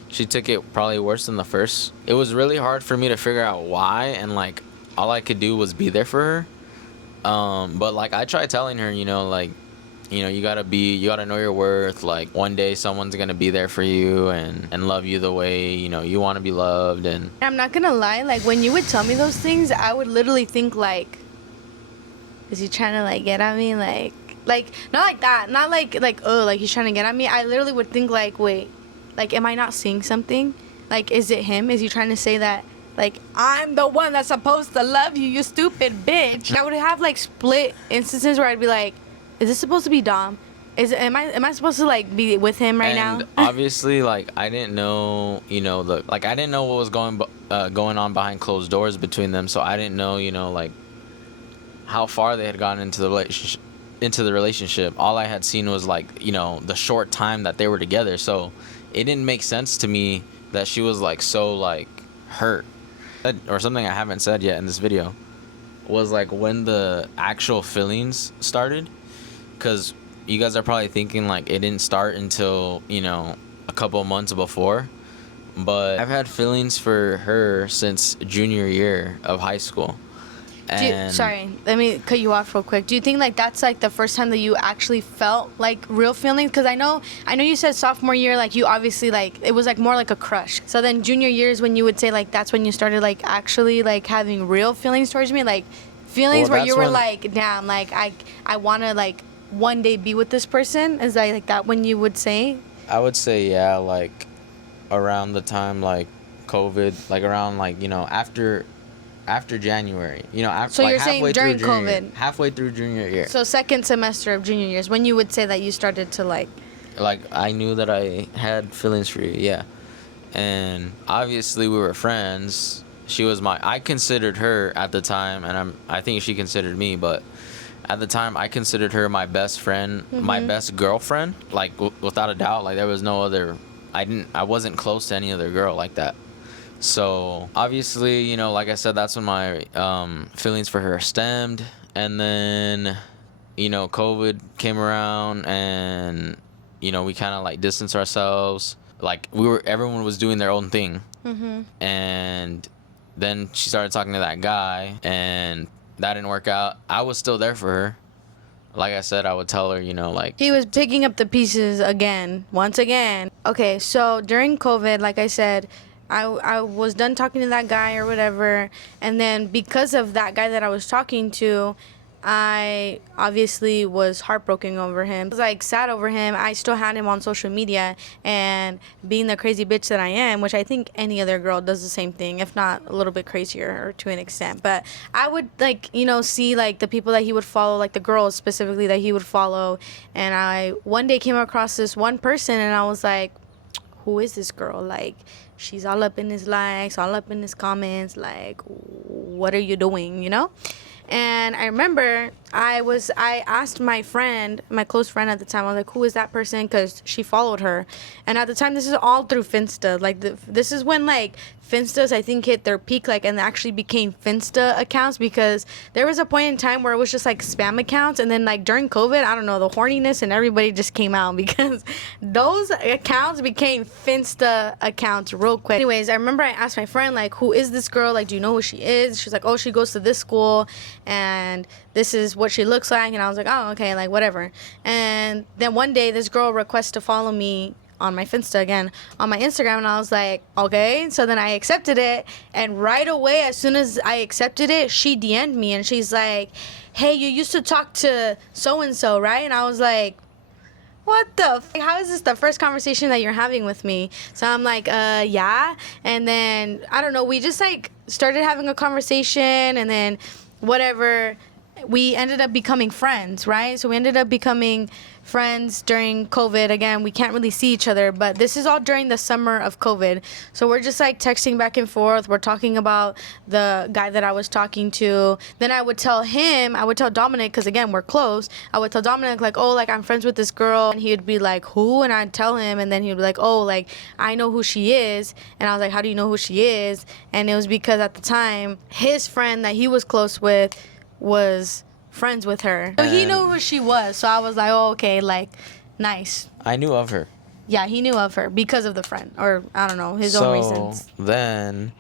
She took it probably worse than the first. It was really hard for me to figure out why, and like all I could do was be there for her. But like I tried telling her, like, you gotta know your worth. Like one day someone's gonna be there for you and love you the way you want to be loved. And I'm not gonna lie, like when you would tell me those things, I would literally think like, is he trying to like get at me? Like not like that, not like oh, like he's trying to get at me. I literally would think like, wait, like am I not seeing something? Like is it him? Is he trying to say that like I'm the one that's supposed to love you, you stupid bitch? I would have like split instances where I'd be like, is this supposed to be Dom? Am I supposed to like be with him right now? And obviously, like I didn't know, I didn't know what was going on behind closed doors between them. So I didn't know, like how far they had gotten into the relationship. All I had seen was like, the short time that they were together. So it didn't make sense to me that she was like so like hurt. Or something I haven't said yet in this video was like when the actual feelings started, because you guys are probably thinking like it didn't start until a couple months before, but I've had feelings for her since junior year of high school. Sorry, let me cut you off real quick. Do you think like that's like the first time that you actually felt like real feelings? Because I know you said sophomore year, like you obviously like it was like more like a crush. So then junior year is when you would say like that's when you started like actually like having real feelings towards me, like feelings where you were like, damn, like I want to like one day be with this person. Is that like that when you would say? I would say yeah, like around the time like COVID, like around like after January, after, so like you're saying during COVID, halfway through junior year. So second semester of junior years, when you would say that you started to like I knew that I had feelings for you, yeah. And obviously we were friends. I considered her at the time, and I think she considered me, but at the time I considered her my best friend, my best girlfriend, like without a doubt. Like there was no other. I wasn't close to any other girl like that. So obviously, like I said, that's when my feelings for her stemmed. And then, COVID came around, and we kind of like distanced ourselves. Like everyone was doing their own thing. And then she started talking to that guy, and that didn't work out. I was still there for her. Like I said, I would tell her, like he was picking up the pieces once again. Okay, so during COVID, like I said, I was done talking to that guy or whatever, and then because of that guy that I was talking to, I obviously was heartbroken over him. I was like sad over him. I still had him on social media, and being the crazy bitch that I am, which I think any other girl does the same thing, if not a little bit crazier or to an extent. But I would like, see like the people that he would follow, like the girls specifically that he would follow. And I one day came across this one person, and I was like, who is this girl? Like, she's all up in his likes, all up in his comments. Like, what are you doing, And I remember I asked my friend, my close friend at the time, I was like, who is that person? Because she followed her. And at the time, this is all through Finsta. Like, this is when, like, Finstas, I think, hit their peak, like, and actually became Finsta accounts, because there was a point in time where it was just, like, spam accounts. And then, like, during COVID, I don't know, the horniness and everybody just came out because those accounts became Finsta accounts real quick. Anyways, I remember I asked my friend, like, who is this girl? Like, do you know who she is? She's like, oh, she goes to this school, and this is what she looks like. And I was like, oh, okay, like, whatever. And then one day, this girl requests to follow me on my Finsta again, on my Instagram, and I was like, okay. So then I accepted it, and right away, as soon as I accepted it, she DM'd me, and she's like, hey, you used to talk to so-and-so, right? And I was like, what the how is this the first conversation that you're having with me? So I'm like, yeah. And then, I don't know, we just, like, started having a conversation, and then whatever. we ended up becoming friends, right? So we ended up becoming friends during COVID. Again, we can't really see each other, but this is all during the summer of COVID. So we're just like texting back and forth. We're talking about the guy that I was talking to. Then I would tell Dominick, because again, we're close. I would tell Dominick, like, oh, like, I'm friends with this girl. And he would be like, who? And I'd tell him. And then he would be like, oh, like, I know who she is. And I was like, how do you know who she is? And it was because at the time, his friend that he was close with was friends with her. So he knew who she was. So I was like, oh, okay, like, nice. I knew of her. Yeah, he knew of her because of the friend. Or, I don't know, his own reasons. Then,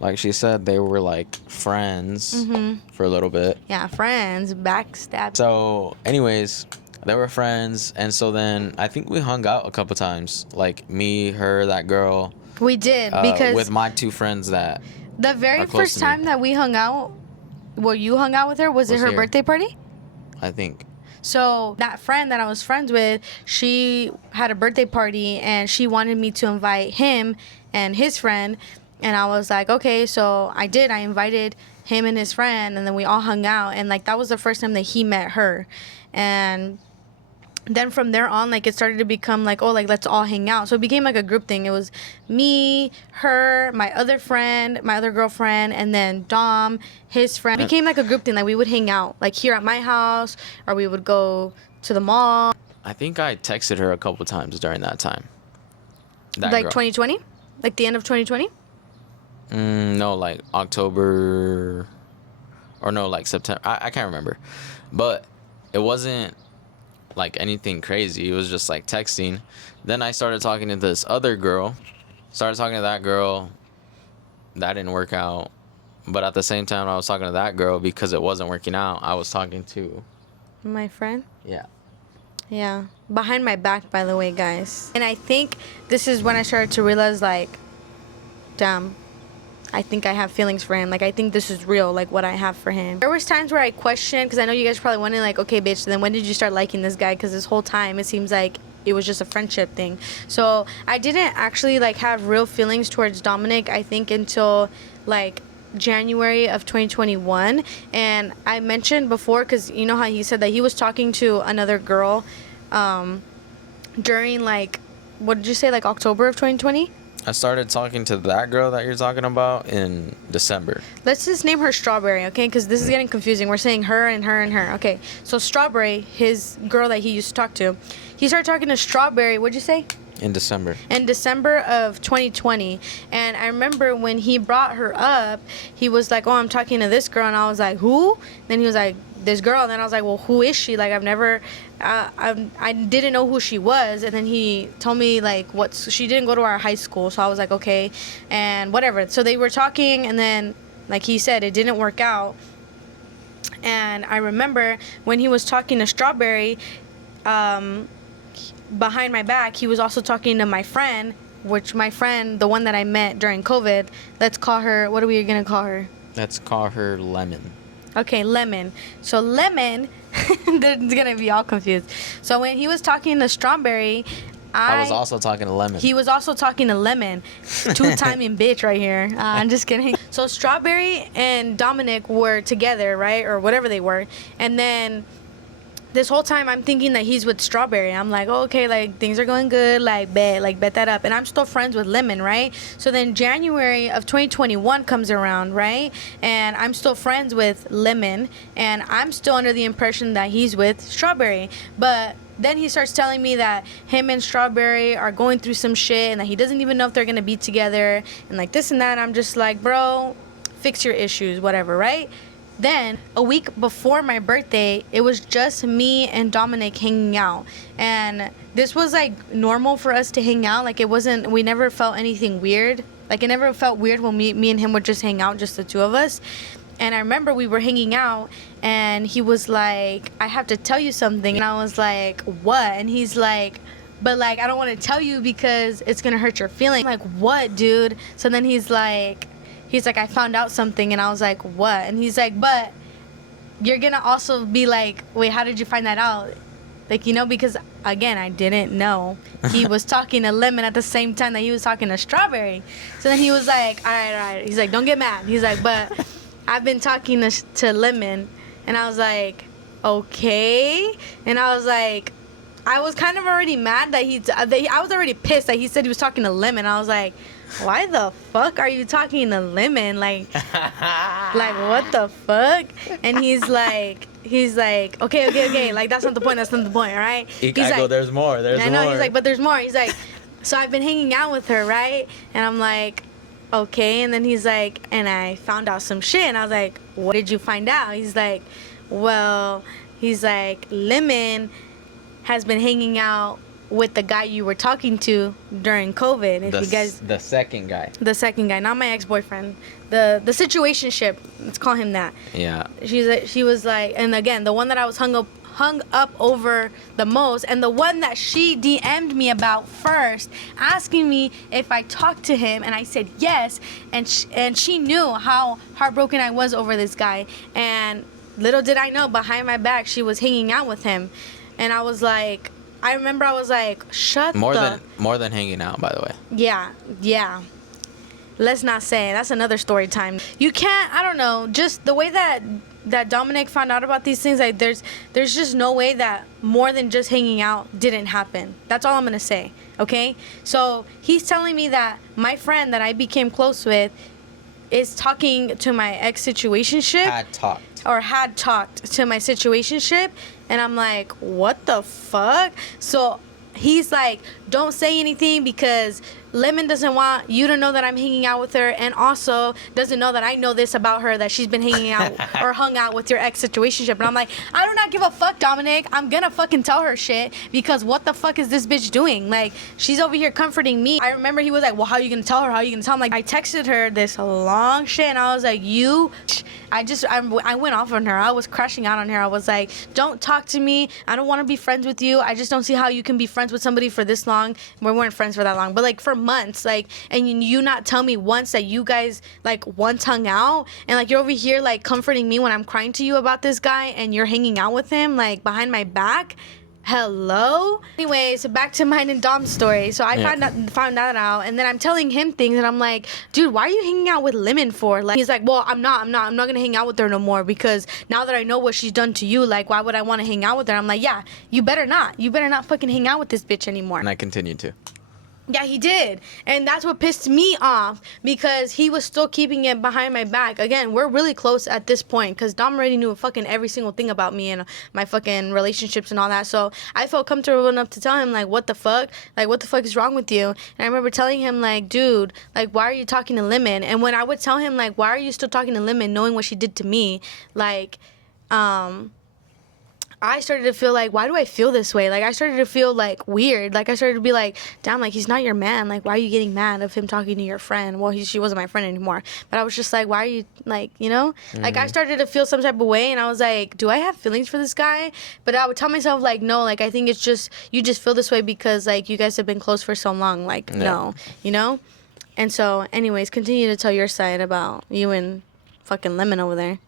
like she said, they were, like, friends for a little bit. Yeah, friends, backstab. So, anyways, they were friends. And so then I think we hung out a couple times. Like, me, her, that girl. We did, because with my two friends that the very first time that we hung out, well, you hung out with her, was it her birthday party? I think. So that friend that I was friends with, she had a birthday party and she wanted me to invite him and his friend. And I was like, okay, so I did. I invited him and his friend, and then we all hung out. And like, that was the first time that he met her. And then from there on, like, it started to become like, oh, like, let's all hang out. So it became like a group thing. It was me, her, my other friend, my other girlfriend, and then Dom, his friend. It became like a group thing. Like, we would hang out, like, here at my house, or we would go to the mall. I think I texted her a couple times during that time. Like 2020? Like the end of 2020? No, like October, or no, like September. I can't remember. But it wasn't like anything crazy. It was just like texting. Then I started talking to this other girl. Started talking to that girl. That didn't work out. But at the same time, I was talking to that girl because it wasn't working out. I was talking to my friend. Yeah. Behind my back, by the way, guys. And I think this is when I started to realize, like, damn, I think I have feelings for him. Like, I think this is real, like, what I have for him. There was times where I questioned, because I know you guys are probably wondering, like, okay, bitch, then when did you start liking this guy? Because this whole time, it seems like it was just a friendship thing. So I didn't actually, like, have real feelings towards Dominick, I think, until, like, January of 2021. And I mentioned before, because you know how he said that he was talking to another girl during, like, what did you say, like, October of 2020? I started talking to that girl that you're talking about in December. Let's just name her Strawberry, okay? Because this is getting confusing. We're saying her and her and her. Okay, so Strawberry, his girl that he used to talk to, he started talking to Strawberry, what'd you say? In December. In December of 2020. And I remember when he brought her up, he was like, oh, I'm talking to this girl. And I was like, who? Then he was like, this girl. And then I was like, well, who is she? Like, I've never, I didn't know who she was. And then he told me, like, she didn't go to our high school. So I was like, okay, and whatever. So they were talking, and then, like he said, it didn't work out. And I remember when he was talking to Strawberry, behind my back, he was also talking to my friend, which my friend, the one that I met during COVID, let's call her, what are we going to call her? Let's call her Lemon. Okay, Lemon. So Lemon, they're going to be all confused. So when he was talking to Strawberry, I was also talking to Lemon. He was also talking to Lemon. Two-timing bitch right here. I'm just kidding. So Strawberry and Dominick were together, right? Or whatever they were. And then this whole time I'm thinking that he's with Strawberry. I'm like, oh, okay, like, things are going good, like, bet that up. And I'm still friends with Lemon, right? So then January of 2021 comes around, right? And I'm still friends with Lemon, and I'm still under the impression that he's with Strawberry. But then he starts telling me that him and Strawberry are going through some shit, and that he doesn't even know if they're gonna be together, and like this and that. I'm just like, bro, fix your issues, whatever, right? Then, a week before my birthday, it was just me and Dominick hanging out. And this was, like, normal for us to hang out. Like, it wasn't, we never felt anything weird. Like, it never felt weird when me and him would just hang out, just the two of us. And I remember we were hanging out, and he was like, I have to tell you something. And I was like, what? And he's like, but, like, I don't want to tell you because it's going to hurt your feelings. I'm like, what, dude? So then he's like, I found out something. And I was like, what? And he's like, but you're going to also be like, wait, how did you find that out? Like, you know, because, again, I didn't know. He was talking to Lemon at the same time that he was talking to Strawberry. So then he was like, all right. He's like, don't get mad. He's like, but I've been talking to Lemon. And I was like, okay. And I was like, I was kind of already mad that I was already pissed that he said he was talking to Lemon. I was like, why the fuck are you talking to Lemon? Like what the fuck? And he's like, okay. Like, that's not the point, right? He's I like, go, there's more, I know, he's like, but there's more. He's like, so I've been hanging out with her, right? And I'm like, okay. And then he's like, and I found out some shit. And I was like, what did you find out? He's like, well, Lemon has been hanging out with the guy you were talking to during COVID. If you guys, the second guy, not my ex-boyfriend, the situationship, let's call him that. Yeah. She was like, and again, the one that I was hung up over the most, and the one that she DM'd me about first, asking me if I talked to him, and I said yes, and she knew how heartbroken I was over this guy, and little did I know, behind my back, she was hanging out with him, and I was like, I remember I was like, more than hanging out, by the way. Yeah. Let's not say. That's another story time. You can't, I don't know, just the way that Dominick found out about these things, like there's just no way that more than just hanging out didn't happen. That's all I'm going to say, okay? So he's telling me that my friend that I became close with is talking to my ex-situationship. Had talked to my situationship, and I'm like, what the fuck? So he's like, don't say anything because Lemon doesn't want you to know that I'm hanging out with her, and also doesn't know that I know this about her, that she's been hanging out or hung out with your ex situationship. And I'm like, I do not give a fuck, Dominick. I'm gonna fucking tell her shit, because what the fuck is this bitch doing? Like, she's over here comforting me. I remember he was like, well, how are you gonna tell her? I'm like, I texted her this long shit, and I was like, I went off on her. I was crashing out on her. I was like, don't talk to me. I don't want to be friends with you. I just don't see how you can be friends with somebody for this long. We weren't friends for that long, but like for months, like, and you not tell me once that you guys like once hung out, and like you're over here like comforting me when I'm crying to you about this guy, and you're hanging out with him like behind my back. Hello. Anyways, back to mine and Dom's story. So I found that out, and then I'm telling him things, and I'm like, dude, why are you hanging out with Lemon for? Like, he's like, well, I'm not gonna hang out with her no more, because now that I know what she's done to you, like, why would I want to hang out with her? I'm like, yeah, you better not fucking hang out with this bitch anymore. And I continued to. Yeah, he did. And that's what pissed me off, because he was still keeping it behind my back. Again, we're really close at this point, because Dom already knew fucking every single thing about me and my fucking relationships and all that. So I felt comfortable enough to tell him, like, what the fuck? Like, what the fuck is wrong with you? And I remember telling him, like, dude, like, why are you talking to Lemon? And when I would tell him, like, why are you still talking to Lemon, knowing what she did to me, like, I started to feel like, why do I feel this way? Like, I started to feel like weird. Like, I started to be like, damn, like, he's not your man. Like, why are you getting mad of him talking to your friend? Well, she wasn't my friend anymore. But I was just like, why are you, like, you know? Mm-hmm. Like, I started to feel some type of way, and I was like, do I have feelings for this guy? But I would tell myself, like, no, like, I think it's just, you just feel this way because, like, you guys have been close for so long. Like, no, you know? And so, anyways, continue to tell your side about you and fucking Lemon over there.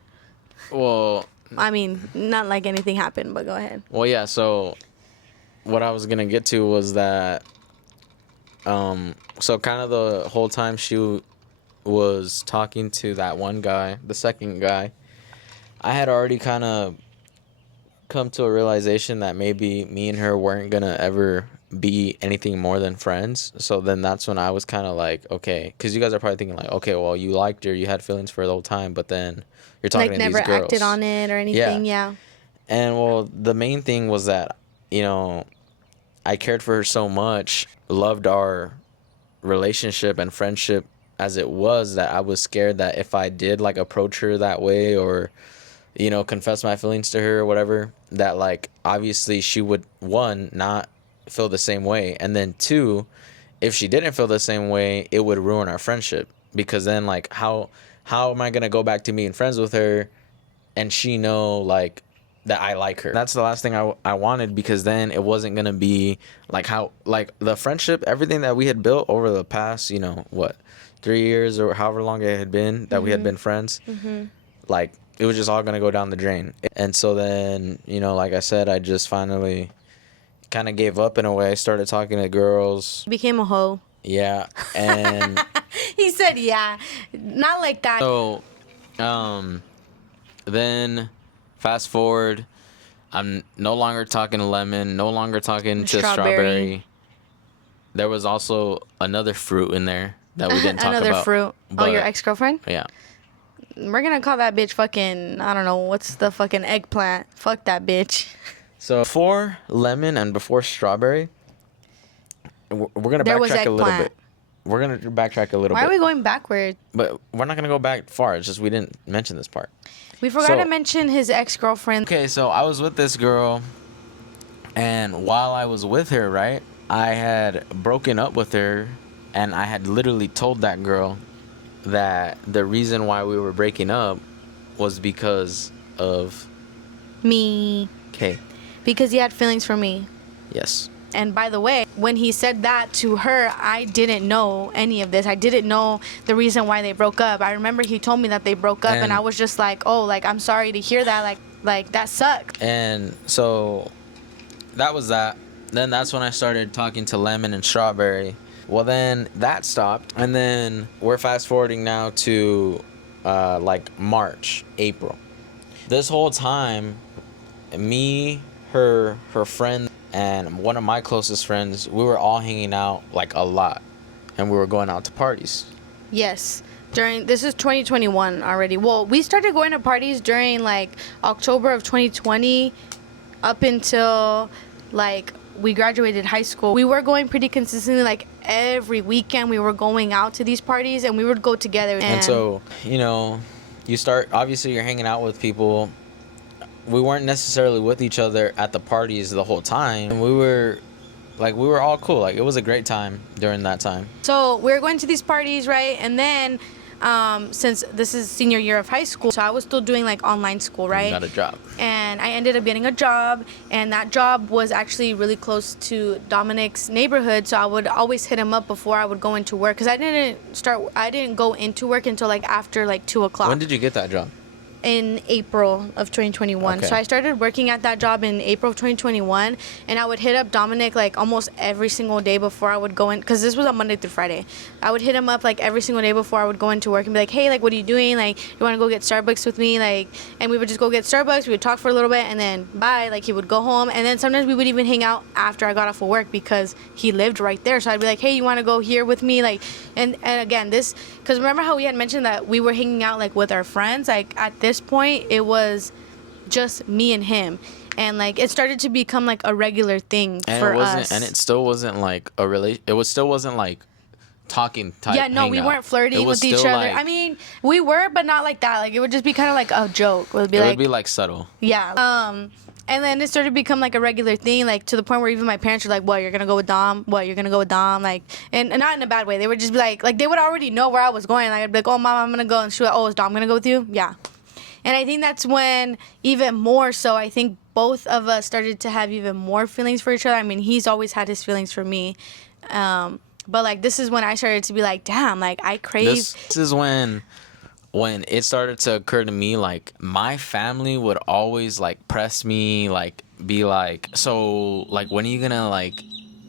Well, I mean, not like anything happened, but go ahead. Well, yeah, so what I was going to get to was that, so kind of the whole time she was talking to that one guy, the second guy, I had already kind of come to a realization that maybe me and her weren't going to ever be anything more than friends. So then that's when I was kind of like, okay, because you guys are probably thinking like, okay, well, you liked her, you had feelings for her the whole time, but then you're talking like to these girls. Like never acted on it or anything, yeah. And well, the main thing was that, you know, I cared for her so much, loved our relationship and friendship as it was, that I was scared that if I did like approach her that way or, you know, confess my feelings to her or whatever, that like obviously she would, one, not feel the same way, and then two, if she didn't feel the same way, it would ruin our friendship, because then like how am I gonna go back to being friends with her and she know like that I like her? That's the last thing I wanted, because then it wasn't gonna be like how, like, the friendship, everything that we had built over the past, you know, what, 3 years or however long it had been that we had been friends, like it was just all gonna go down the drain. And so then, you know, like I said, I just finally kind of gave up in a way. I started talking to girls. Became a hoe. Yeah, and he said, "Yeah, not like that." So, then Fast forward, I'm no longer talking to Lemon, no longer talking to Strawberry. Strawberry. There was also another fruit in there that we didn't talk Another about. fruit. Oh, your ex-girlfriend? Yeah. We're gonna call that bitch fucking, I don't know, what's the fucking eggplant? Fuck that bitch. So before Lemon and before Strawberry, we're gonna There was backtrack a little eggplant. bit. We're gonna backtrack a little Why bit. are we going backward? But we're not gonna go back far. It's just we didn't mention this part. We forgot to mention his ex-girlfriend. Okay, so I was with this girl, and while I was with her, right, I had broken up with her, and I had literally told that girl that the reason why we were breaking up was because of Me. Kay. Because he had feelings for me. Yes. And by the way, when he said that to her, I didn't know any of this. I didn't know the reason why they broke up. I remember he told me that they broke up, and I was just like, oh, like, I'm sorry to hear that. Like that sucked. And so that was that. Then that's when I started talking to Lemon and Strawberry. Well, then that stopped. And then we're fast forwarding now to like March, April. This whole time, me, her friend, and one of my closest friends, we were all hanging out like a lot, and we were going out to parties. Yes. This is 2021 already. Well, we started going to parties during like October of 2020 up until like we graduated high school. We were going pretty consistently, like every weekend we were going out to these parties, and we would go together. And so, you know, obviously you're hanging out with people. We weren't necessarily with each other at the parties the whole time. And we were all cool. Like, it was a great time during that time. So we were going to these parties, right? And then since this is senior year of high school, so I was still doing like online school, right? You got a job. And I ended up getting a job, and that job was actually really close to Dominick's neighborhood, so I would always hit him up before I would go into work, because I didn't go into work until like after like 2 o'clock. When did you get that job? In April of 2021. Okay. So I started working at that job in April of 2021, and I would hit up Dominick like almost every single day before I would go in, because this was on Monday through Friday. I would hit him up like every single day before I would go into work and be like, hey, like, what are you doing? Like, you want to go get Starbucks with me? Like, and we would just go get Starbucks. We would talk for a little bit, and then bye. Like, he would go home, and then sometimes we would even hang out after I got off of work because he lived right there. So I'd be like, hey, you want to go here with me? Like, and again, this, because remember how we had mentioned that we were hanging out like with our friends? Like, at this point, it was just me and him, and like it started to become like a regular thing for us. And it still wasn't like still wasn't like talking type. Yeah, no, we weren't flirting with each other. Like, I mean, we were, but not like that. Like, it would just be kind of like a joke. It would be like subtle. Yeah. And then it started to become like a regular thing, like to the point where even my parents were like, what, you're gonna go with Dom? What, you're gonna go with Dom? Like, and not in a bad way. They would just be like they would already know where I was going. Like, I'd be like, oh, Mom, I'm gonna go. And she would, oh, is Dom gonna go with you? Yeah. And I think that's when even more so, I think both of us started to have even more feelings for each other. I mean, he's always had his feelings for me. But like, this is when I started to be like, damn, like I crave. This is when it started to occur to me, like my family would always like press me, like be like, so like, when are you gonna like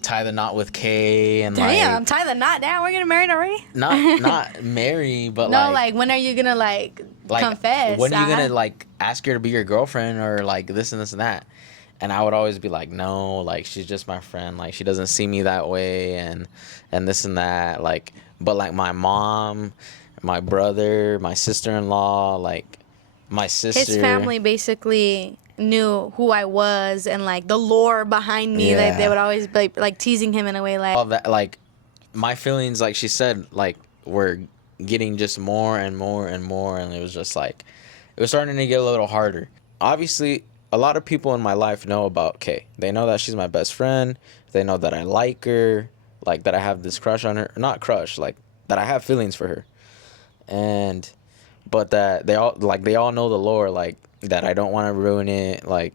tie the knot with Kay? And damn, tie the knot down. We're getting married already? Not marry, but no, like when are you gonna like confess? When are you gonna like ask her to be your girlfriend, or like this and this and that? And I would always be like, no, like she's just my friend, like she doesn't see me that way, and this and that, like. But like my mom, my brother, my sister-in-law, like my sister, his family basically knew who I was and like the lore behind me. Yeah. Like they would always be like teasing him in a way, like all that. Like my feelings, like she said, like were getting just more and more and more, and it was just like it was starting to get a little harder. Obviously, a lot of people in my life know about Kay. They know that she's my best friend. They know that I like her, like that I have this crush on her. Not crush, like that I have feelings for her. But that they all know the lore, like that I don't want to ruin it, like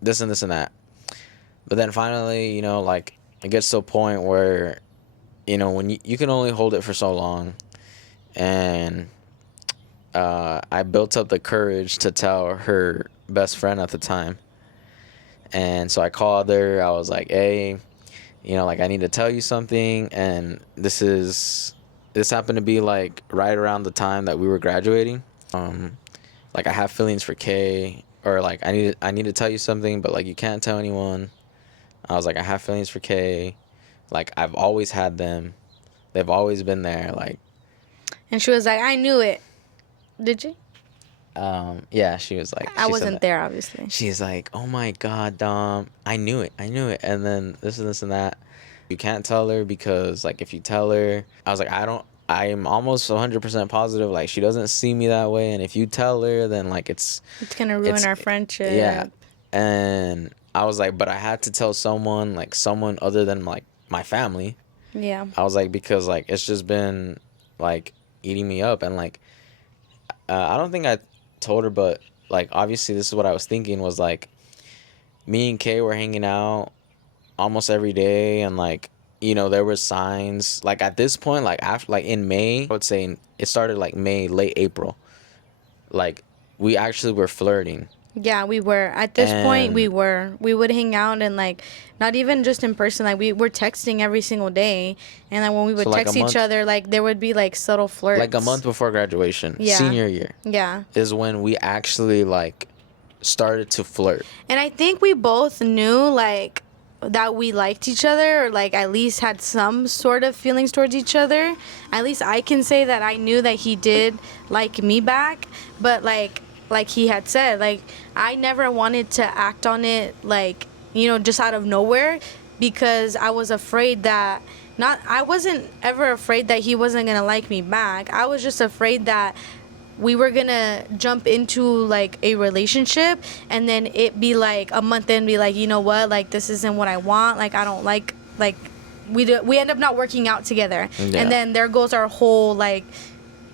this and this and that. But then finally, you know, like it gets to a point where, you know, when you can only hold it for so long, and I built up the courage to tell her best friend at the time. And so I called her. I was like, hey, you know, like I need to tell you something, and this happened to be like right around the time that we were graduating. Like I have feelings for Kay, or like I need to tell you something, but like you can't tell anyone. I was like, I have feelings for Kay. Like I've always had them. They've always been there. Like, And she was like, I knew it. Did you? yeah, she was like, I she said wasn't that. there, obviously. She's like, oh my God, Dom, I knew it. And then this and that. You can't tell her because like if you tell her, I was like, I'm almost 100% positive like she doesn't see me that way, and if you tell her, then like It's gonna ruin our friendship. yeah. And I was like, but I had to tell someone, like someone other than like my family. Yeah. I was like, because like it's just been like eating me up, and like I don't think I told her, but like obviously this is what I was thinking was like me and Kay were hanging out almost every day, and like there were signs like at this point, like after like in May, I would say it started like May, late April, like we actually were flirting. Yeah, we were. At this point, we And were. We would hang out and, like, not even just in person. Like, we were texting every single day. And, like, when we would so like text each other, like, there would be, like, subtle flirts. like a month before graduation, Yeah. senior year, Yeah. is when we actually like started to flirt. And I think we both knew, like, that we liked each other, or, like, at least had some sort of feelings towards each other. At least I can say that I knew that he did like me back. But, like he had said, like, I never wanted to act on it, like, just out of nowhere, because I was afraid that I wasn't ever afraid that he wasn't gonna like me back. I was just afraid that we were gonna jump into like a relationship, and then it be like a month in, be like, you know what, like this isn't what I want, like I don't like we end up not working out together. Yeah. And then there goes our whole, like,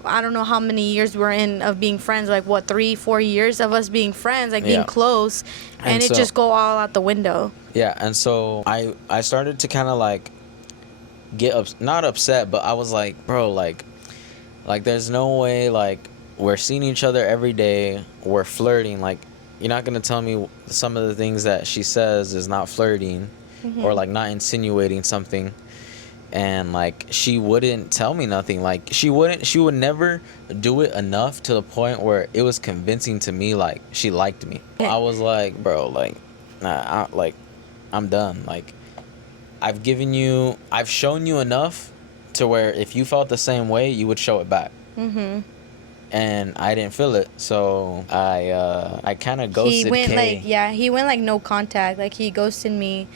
I don't know how many years we're in of being friends, like what, 3-4 years of us being friends, like being Yeah. close, and it so- just go all out the window. Yeah, and so I started to kind of like not upset, but I was like, bro, like there's no way, like we're seeing each other every day, we're flirting, like you're not gonna tell me some of the things that she says is not flirting, or like not insinuating something. And like she wouldn't tell me nothing, like she would never do it enough to the point where it was convincing to me like she liked me. I was like, bro, like nah, I'm done. Like I've shown you enough to where if you felt the same way, you would show it back. And I didn't feel it, so I kind of ghosted He went Kay. he went like no contact, like he ghosted me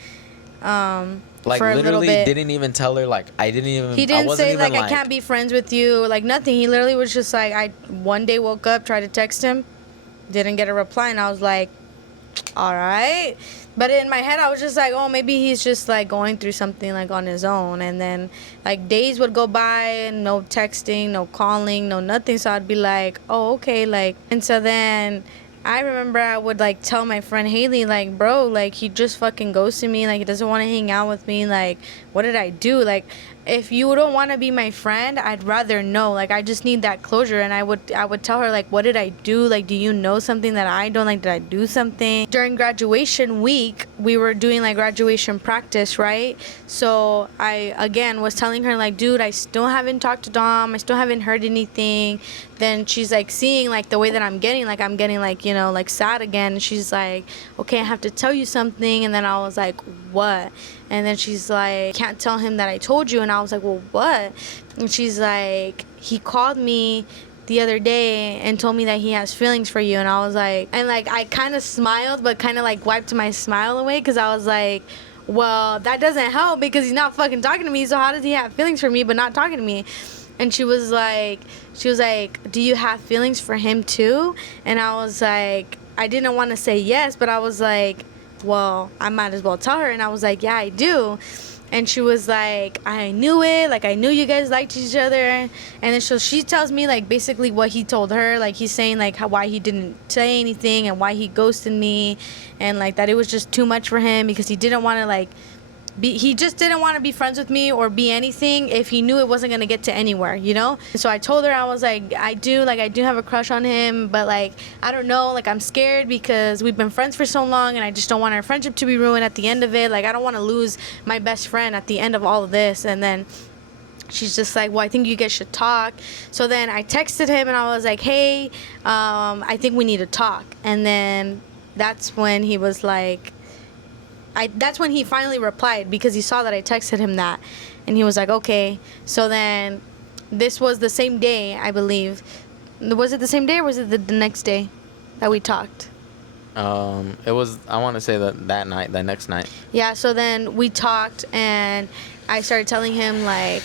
Like for a little literally bit. didn't even tell her, like I didn't He didn't wasn't say even, like I can't be friends with you, like nothing. He literally was just like, I one day woke up, tried to text him, didn't get a reply, and I was like, all right. But in my head I was just like, oh, maybe he's just like going through something like on his own. And then like days would go by and no texting, no calling, no nothing. So I'd be like, oh, okay, like. And so then I remember I would like tell my friend Haley, like, bro, like he just fucking ghosted me, like he doesn't want to hang out with me, like what did I do? Like if you don't want to be my friend, I'd rather know, like I just need that closure. And I would tell her, like, what did I do? Like, do you know something that I don't? Like, did I do something? During graduation week, we were doing like graduation practice, right? So I again was telling her, like, dude, I still haven't talked to Dom, I still haven't heard anything. Then she's like seeing like the way that I'm getting like like sad again. She's like, okay, I have to tell you something. And then I was like, what? And then she's like, can't tell him that I told you. And I was like, well, what? And she's like, he called me the other day and told me that he has feelings for you. And I was like, and like I kind of smiled, but kind of like wiped my smile away, because I was like, well, that doesn't help because he's not fucking talking to me. So how does he have feelings for me but not talking to me? And she was like, do you have feelings for him too? And I was like, I didn't want to say yes, but I was like, well, I might as well tell her. And I was like, yeah, I do. And she was like, I knew it, like I knew you guys liked each other. And then so she tells me like basically what he told her, like he's saying like why he didn't say anything and why he ghosted me, and like that it was just too much for him because he didn't want to like he just didn't want to be friends with me or be anything if he knew it wasn't going to get to anywhere, you know? So I told her, I was like, I do have a crush on him, but like, I don't know, like I'm scared because we've been friends for so long and I just don't want our friendship to be ruined at the end of it. Like I don't want to lose my best friend at the end of all of this. And then she's just like, well, I think you guys should talk. So then I texted him and I was like, hey, I think we need to talk. And then that's when he was like, that's when he finally replied, because he saw that I texted him that. And he was like, okay. So then this was the same day, I believe. Was it the same day or was it the next day that we talked? It was, I want to say that night, that next night. Yeah, so then we talked and I started telling him, like,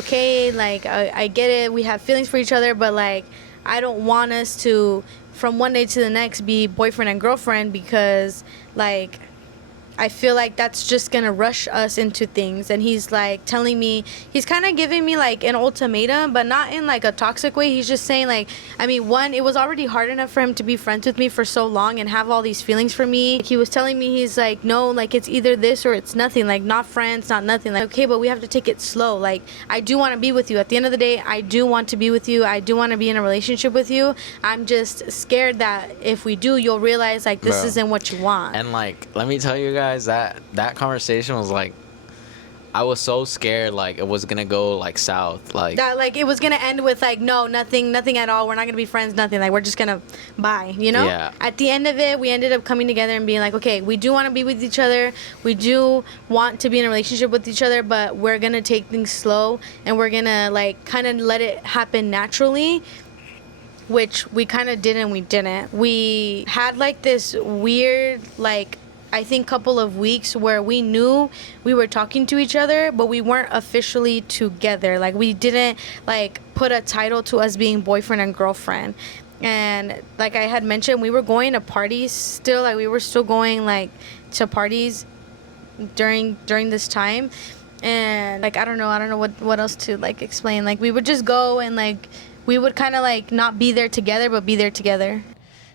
okay, like, I get it, we have feelings for each other, but, like, I don't want us to, from one day to the next, be boyfriend and girlfriend, because, like, I feel like that's just gonna rush us into things. And he's like telling me, he's kind of giving me like an ultimatum, but not in like a toxic way. He's just saying, like, I mean, one, it was already hard enough for him to be friends with me for so long and have all these feelings for me. He was telling me, he's like, no, like, it's either this or it's nothing, like, not friends, not nothing. Like, okay, but we have to take it slow. Like, I do want to be with you. At the end of the day, I do want to be with you. I do want to be in a relationship with you. I'm just scared that if we do, you'll realize, like, this isn't what you want. And, like, let me tell you guys, that conversation was like, I was so scared, like, it was gonna go like south, like that, like, it was gonna end with like, no, nothing at all, we're not gonna be friends, nothing, like, we're just gonna bye, you know? Yeah. At the end of it, we ended up coming together and being like, okay, we do want to be with each other, we do want to be in a relationship with each other, but we're gonna take things slow and we're gonna, like, kind of let it happen naturally, which we kind of did and we didn't. We had like this weird, like, I think couple of weeks where we knew we were talking to each other, but we weren't officially together. Like, we didn't like put a title to us being boyfriend and girlfriend. And like I had mentioned, we were going to parties still. Like, we were still going like to parties during this time. And like, I don't know what else to like explain. Like, we would just go and like we would kind of like not be there together, but be there together.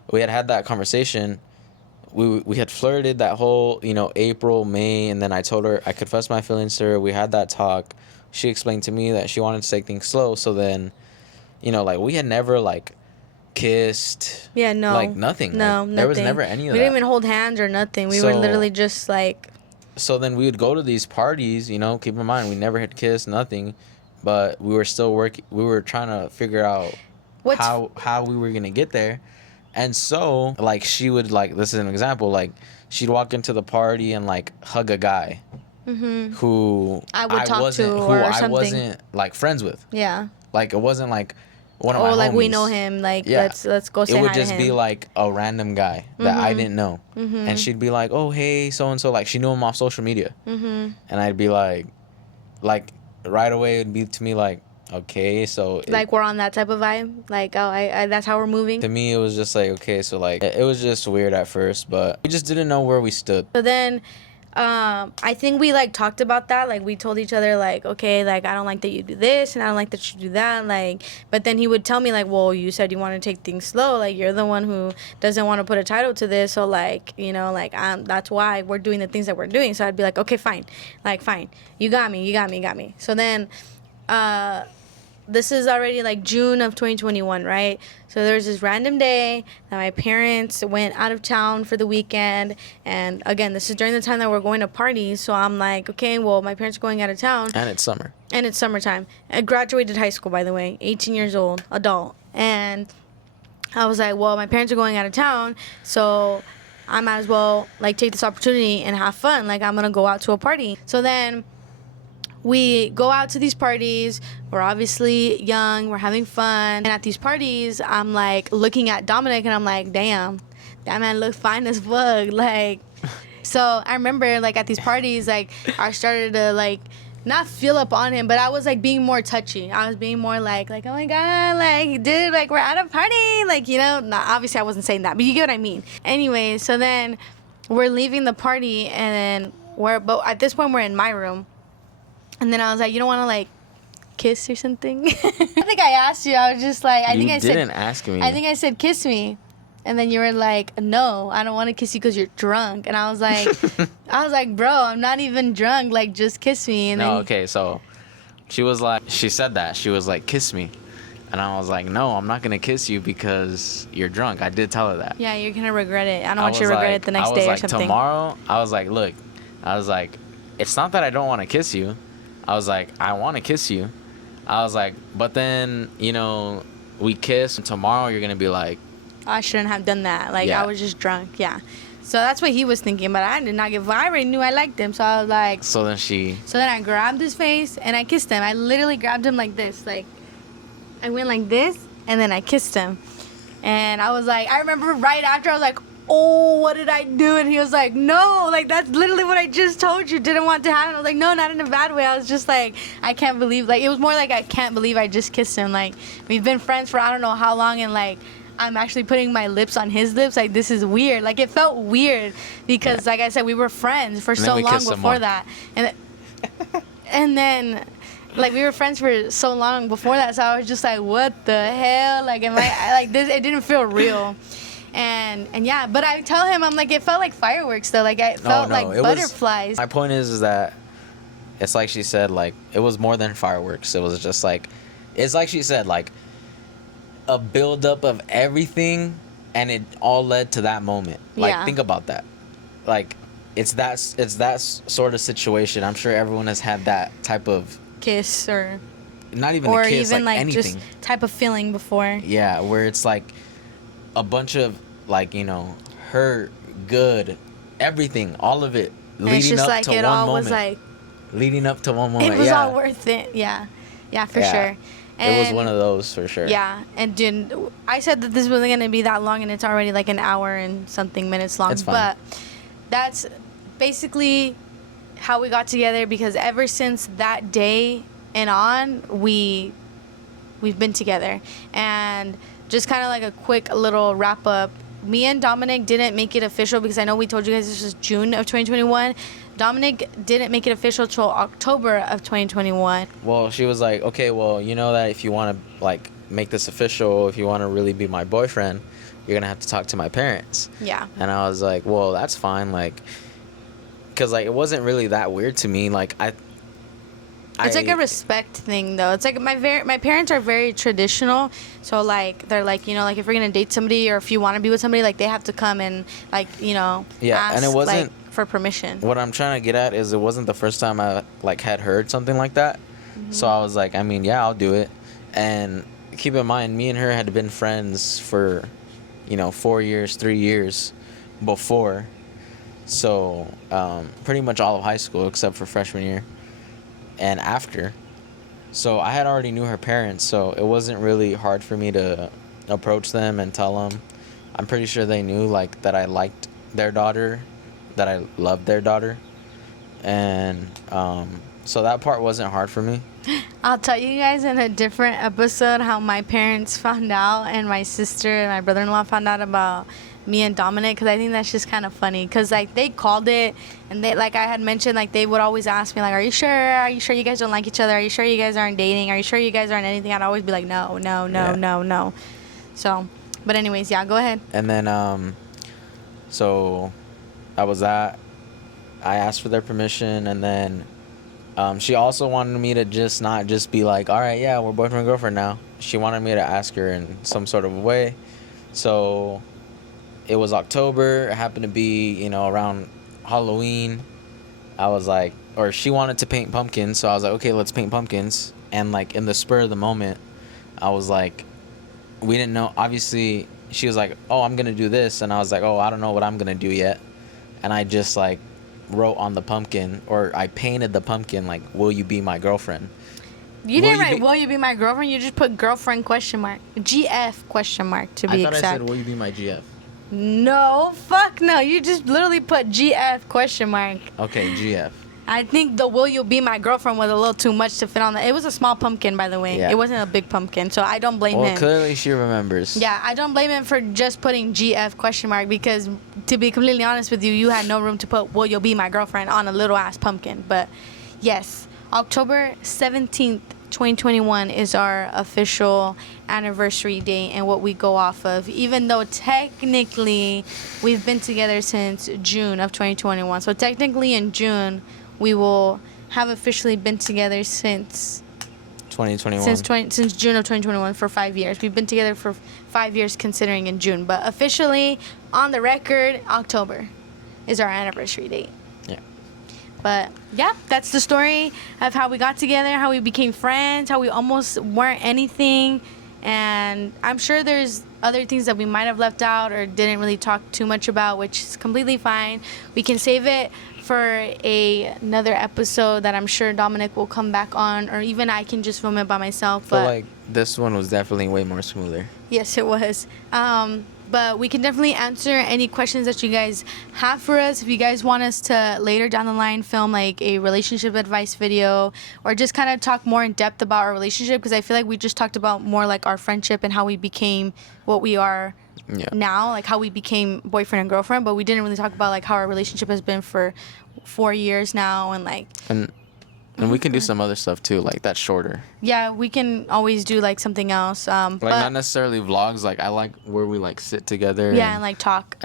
We had that conversation. We had flirted that whole, April, May, and then I told her, I confessed my feelings to her. We had that talk. She explained to me that she wanted to take things slow. So then, like, we had never, like, kissed. Yeah, no. Like, nothing. No, like, nothing. There was never any of that. We didn't even hold hands or nothing. We were literally just, like... So then we would go to these parties, keep in mind, we never had kissed, nothing. But we were still working. We were trying to figure out how we were going to get there. And so, like, she would, like, this is an example, like, she'd walk into the party and, like, hug a guy who I wasn't, like, friends with. Yeah. Like, it wasn't, like, one of my homies. Like, we know him, like, yeah. let's go say hi to him. It would just be, like, a random guy that I didn't know. And she'd be like, oh, hey, so-and-so. Like, she knew him off social media. And I'd be like, right away, it'd be to me, like, okay, so... Like, we're on that type of vibe? Like, oh, I that's how we're moving? To me, it was just like, okay, so, like, it was just weird at first, but we just didn't know where we stood. So then, I think we, like, talked about that. Like, we told each other, like, okay, like, I don't like that you do this, and I don't like that you do that, like... But then he would tell me, like, well, you said you want to take things slow. Like, you're the one who doesn't want to put a title to this, so, like, like, that's why we're doing the things that we're doing. So I'd be like, okay, fine. Like, fine. You got me. So then... this is already like June of 2021, right? So there's this random day that my parents went out of town for the weekend. And again, this is during the time that we're going to parties. So I'm like, okay, well, my parents are going out of town. And it's summer. And it's summertime. I graduated high school, by the way, 18 years old, adult. And I was like, well, my parents are going out of town, so I might as well like take this opportunity and have fun. Like, I'm going to go out to a party. So then... we go out to these parties. We're obviously young. We're having fun. And at these parties, I'm, like, looking at Dominick, and I'm like, damn, that man looks fine as fuck. Like, so I remember, like, at these parties, like, I started to, like, not feel up on him, but I was, like, being more touchy. I was being more, like, oh, my God, like, dude, like, we're at a party. Like, no, obviously I wasn't saying that, but you get what I mean. Anyway, so then we're leaving the party, and then but at this point, we're in my room. And then I was like, you don't want to, like, kiss or something? I think I asked you. I was just like, I didn't ask me. I think I said, kiss me. And then you were like, no, I don't want to kiss you because you're drunk. And I was like, bro, I'm not even drunk. Like, just kiss me. And okay, so she said that. She was like, kiss me. And I was like, no, I'm not going to kiss you because you're drunk. I did tell her that. Yeah, you're going to regret it. I don't want you to regret it the next day or something. Tomorrow, I was like, look, it's not that I don't want to kiss you. I was like, I want to kiss you, I was like, but then, we kiss. Tomorrow you're going to be like, I shouldn't have done that. Like, Yeah. I was just drunk. Yeah. So that's what he was thinking, but I did not give. I already knew I liked him, so I was like. So then I grabbed his face and I kissed him. I literally grabbed him like this, like I went like this, and then I kissed him. And I was like, I remember right after I was like, oh, what did I do? And he was like, no, like that's literally what I just told you. Didn't want to happen. I was like, no, not in a bad way. I was just like, I can't believe. Like it was more like I can't believe I just kissed him. Like we've been friends for I don't know how long, and like. I'm actually putting my lips on his lips. Like, this is weird. Like, it felt weird because, like I said, we were friends for so long before that. And then, like, we were friends for so long before that. So I was just like, what the hell? Like, like, this, it didn't feel real. And yeah, but I tell him, I'm like, it felt like fireworks, though. Like, it felt like butterflies. My point is that it's like she said, like, it was more than fireworks. It was just like, it's like she said, like, a buildup of everything, and it all led to that moment. Like, think about that. Like, it's that sort of situation. I'm sure everyone has had that type of kiss, or not even a kiss, like anything, just type of feeling before. Yeah, where it's like a bunch of like hurt, good, everything, all of it leading up to one moment. Leading up to one moment. It was all worth it. Yeah, for sure. And it was one of those for sure. Yeah, and dude, I said that this wasn't gonna be that long, and it's already like an hour and something minutes long. It's fine. But that's basically how we got together, because ever since that day and on, we've been together. And just kind of like a quick little wrap up. Me and Dominick didn't make it official because I know we told you guys this was June of 2021. Dominick didn't make it official till October of 2021. Well, she was like, okay, well, you know that if you want to like make this official, if you want to really be my boyfriend, you're gonna have to talk to my parents. Yeah. And I was like, well, that's fine, like, cause like it wasn't really that weird to me. Like it's like a respect thing, though. It's like my parents are very traditional, so like they're like, like if we're gonna date somebody or if you want to be with somebody, like they have to come and like ask, and it wasn't like, for permission. What I'm trying to get at is it wasn't the first time I like had heard something like that. Mm-hmm. So I was like, I mean, yeah, I'll do it. And keep in mind, me and her had been friends for 4 years, 3 years before. So pretty much all of high school except for freshman year and after. So I had already knew her parents, so it wasn't really hard for me to approach them and tell them. I'm pretty sure they knew like that I liked their daughter, that I loved their daughter, and so that part wasn't hard for me. I'll tell you guys in a different episode how my parents found out and my sister and my brother-in-law found out about me and Dominick, because I think that's just kind of funny, because like they called it, and they, like I had mentioned, like they would always ask me like, are you sure you guys don't like each other, are you sure you guys aren't dating, are you sure you guys aren't anything? I'd always be like, no. So but anyways, yeah, go ahead. And then so that was that. I asked for their permission, and then she also wanted me to not just be like, all right, yeah, we're boyfriend and girlfriend now. She wanted me to ask her in some sort of a way. So it was October. It happened to be, around Halloween. I was like, or she wanted to paint pumpkins, so I was like, okay, let's paint pumpkins. And like in the spur of the moment, I was like, we didn't know. Obviously, she was like, oh, I'm gonna do this, and I was like, oh, I don't know what I'm gonna do yet. And I just like wrote on the pumpkin, or I painted the pumpkin like, will you be my girlfriend? You didn't write, will you be my girlfriend? You just put girlfriend question mark. GF question mark to be exact. I thought I said, will you be my GF? No, fuck no. You just literally put GF question mark. Okay, GF. I think the will you be my girlfriend was a little too much to fit on that. It was a small pumpkin, by the way. Yeah. It wasn't a big pumpkin, so I don't blame him. Well, clearly she remembers. Yeah, I don't blame him for just putting GF question mark, because to be completely honest with you, you had no room to put will you be my girlfriend on a little ass pumpkin. But yes, October 17th, 2021 is our official anniversary date and what we go off of, even though technically we've been together since June of 2021. So technically in June we will have officially been together since 2021. Since June of 2021 for 5 years. We've been together for 5 years considering in June, but officially on the record, October is our anniversary date. Yeah. But yeah, that's the story of how we got together, how we became friends, how we almost weren't anything. And I'm sure there's other things that we might have left out or didn't really talk too much about, which is completely fine. We can save it for another episode that I'm sure Dominic will come back on, or even I can just film it by myself. I But feel like this one was definitely way more smoother. yes, it was. But we can definitely answer any questions that you guys have for us. If you guys want us to later down the line film like a relationship advice video, or just kind of talk more in depth about our relationship, because I feel like we just talked about more like our friendship and how we became what we are now, like how we became boyfriend and girlfriend, but we didn't really talk about like how our relationship has been for 4 years now, and like and we can do some other stuff too, like that's shorter. Yeah, we can always do like something else. Like not necessarily vlogs. Like I like where we like sit together. Yeah, and like talk.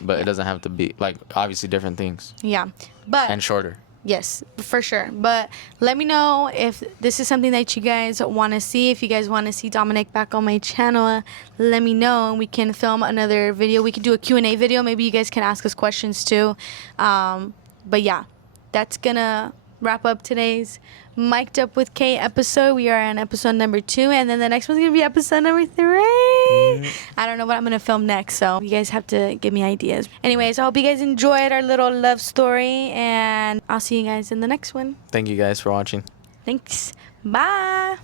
But it doesn't have to be like obviously different things. Yeah, but and shorter. Yes, for sure. But let me know if this is something that you guys want to see. If you guys want to see Dominic back on my channel, let me know and we can film another video. We could do a Q&A video. Maybe you guys can ask us questions too. But yeah, that's gonna wrap up today's Mic'd Up with Kay episode. We are on episode number 2, and then the next one's gonna be episode number 3. I don't know what I'm gonna film next, so you guys have to give me ideas. Anyways, I hope you guys enjoyed our little love story, and I'll see you guys in the next one. Thank you guys for watching. Thanks. Bye.